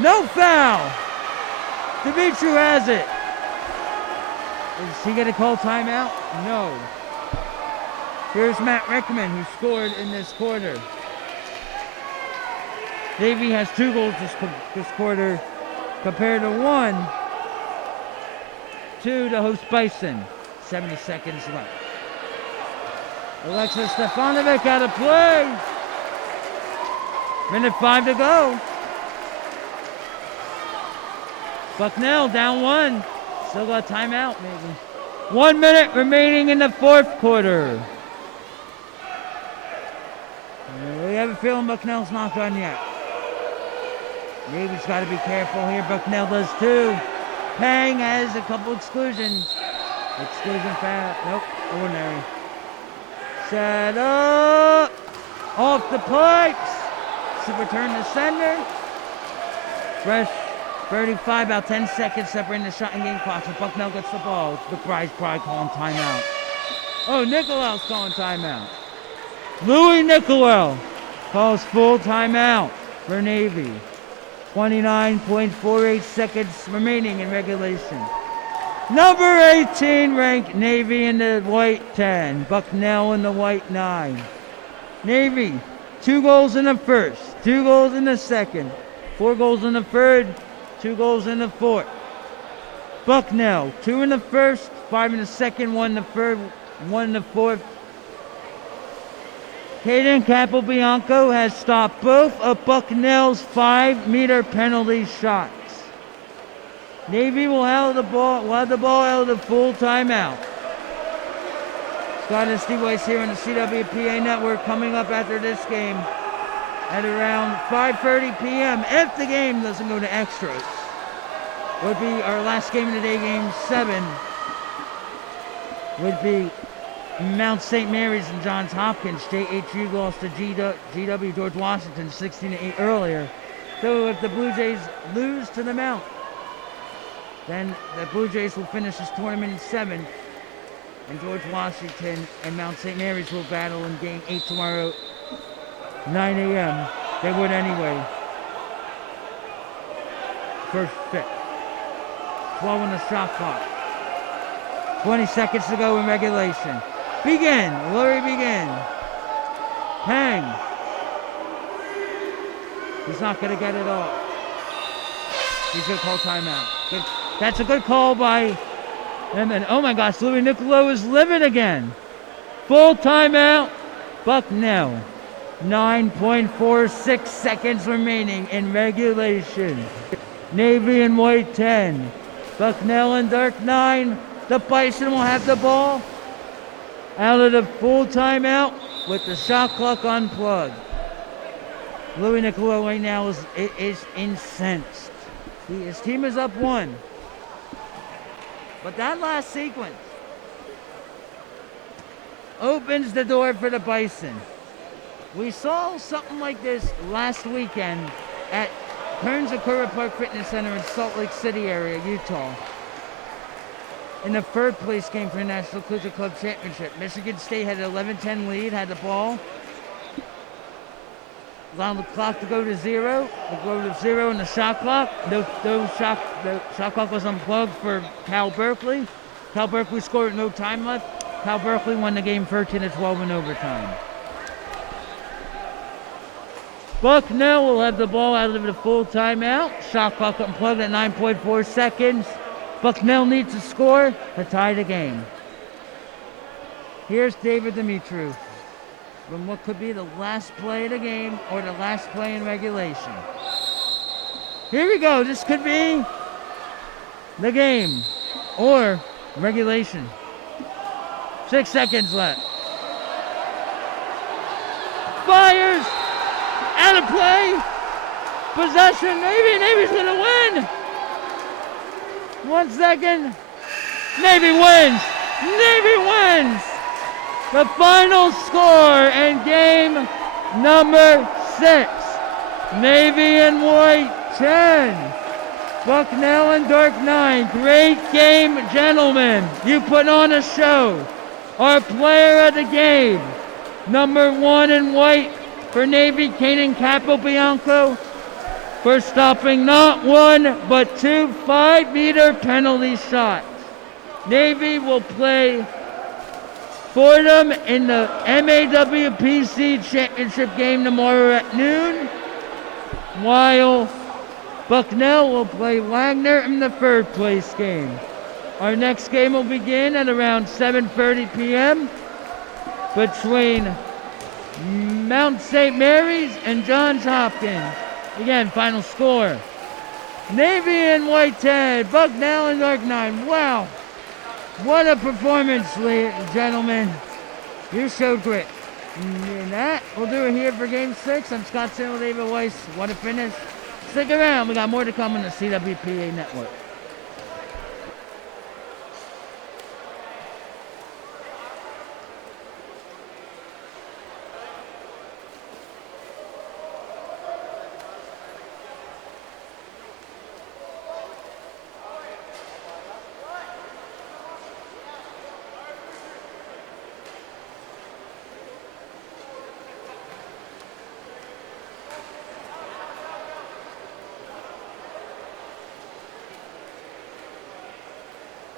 No foul. Dimitri has it. Is he going to call timeout? No. Here's Matt Rickman, who scored in this quarter. Navy has 2 goals this quarter compared to 1 to the host Bison. 70 seconds left. Alexis Stefanovic out of play. Minute 5 to go. Bucknell down 1. Still got timeout, maybe. 1 minute remaining in the 4th quarter. We have a feeling Bucknell's not done yet. Navy's got to be careful here. Bucknell does too. Pang has a couple exclusions. Exclusion foul. Nope. Ordinary. Set up. Off the pipes. Return to sender. Fresh 35, about 10 seconds separating the shot and game clock. So Bucknell gets the ball. McBride's probably calling timeout. Oh, Nicolau's calling timeout. Louis Nicolau calls full timeout for Navy. 29.48 seconds remaining in regulation. Number 18 ranked Navy in the white 10. Bucknell in the white 9. Navy, 2 goals in the first, 2 goals in the second, 4 goals in the third, 2 goals in the fourth. Bucknell, 2 in the first, 5 in the second, 1 in the third, 1 in the fourth. Caden Capobianco has stopped both of Bucknell's 5-meter penalty shots. Navy will have the ball out of the full timeout. Scott and Steve Weiss here on the CWPA network coming up after this game at around 5:30 p.m. if the game doesn't go to extras. Would be our last game of the day, game 7. Would be Mount St. Mary's and Johns Hopkins. JHU lost to GW George Washington 16-8 earlier. So if the Blue Jays lose to the Mount, then the Blue Jays will finish this tournament in 7th. And George Washington and Mount St. Mary's will battle in game 8 tomorrow, 9 a.m. They would anyway. First pick. 12 on the shot clock. 20 seconds to go in regulation. Begin. Lurie begin. Hang. He's not going to get it off. He's going to call timeout. Good. That's a good call by... And then, oh my gosh, Louis Nicolau is living again. Full timeout. Bucknell. 9.46 seconds remaining in regulation. Navy in white 10. Bucknell in dark 9. The Bison will have the ball out of the full timeout with the shot clock unplugged. Louis Nicolau right now is incensed. His team is up 1. But that last sequence opens the door for the Bison. We saw something like this last weekend at Kearns Akura Park Fitness Center in Salt Lake City area, Utah. In the 3rd place game for the National Collegiate Club Championship. Michigan State had an 11-10 lead, had the ball. Allowed the clock to go to 0. We'll go to 0 in the shot clock. The shot clock was unplugged for Cal Berkeley. Cal Berkeley scored with no time left. Cal Berkeley won the game 13-12 in overtime. Bucknell will have the ball out of the full timeout. Shot clock unplugged at 9.4 seconds. Bucknell needs to score to tie the game. Here's David Dimitri from what could be the last play of the game or the last play in regulation. Here we go. This could be the game or regulation. 6 seconds left. Fires. Out of play. Possession. Navy's going to win. 1 second. Navy wins. Navy wins. The final score in game number 6. Navy and white 10. Bucknell and dark 9. Great game, gentlemen. You put on a show. Our player of the game, number 1 in white for Navy, Kanan Capobianco, for stopping not 1 but 2 5-meter penalty shots. Navy will play Fordham in the MAWPC championship game tomorrow at noon, while Bucknell will play Wagner in the 3rd place game. Our next game will begin at around 7:30 p.m. between Mount St. Mary's and Johns Hopkins. Again, final score. Navy and white 10, Bucknell and dark 9. Wow. What a performance, ladies and gentlemen. You showed grit. And that, we'll do it here for Game 6. I'm Scott Sandel, David Weiss. What a finish. Stick around. We got more to come on the CWPA network.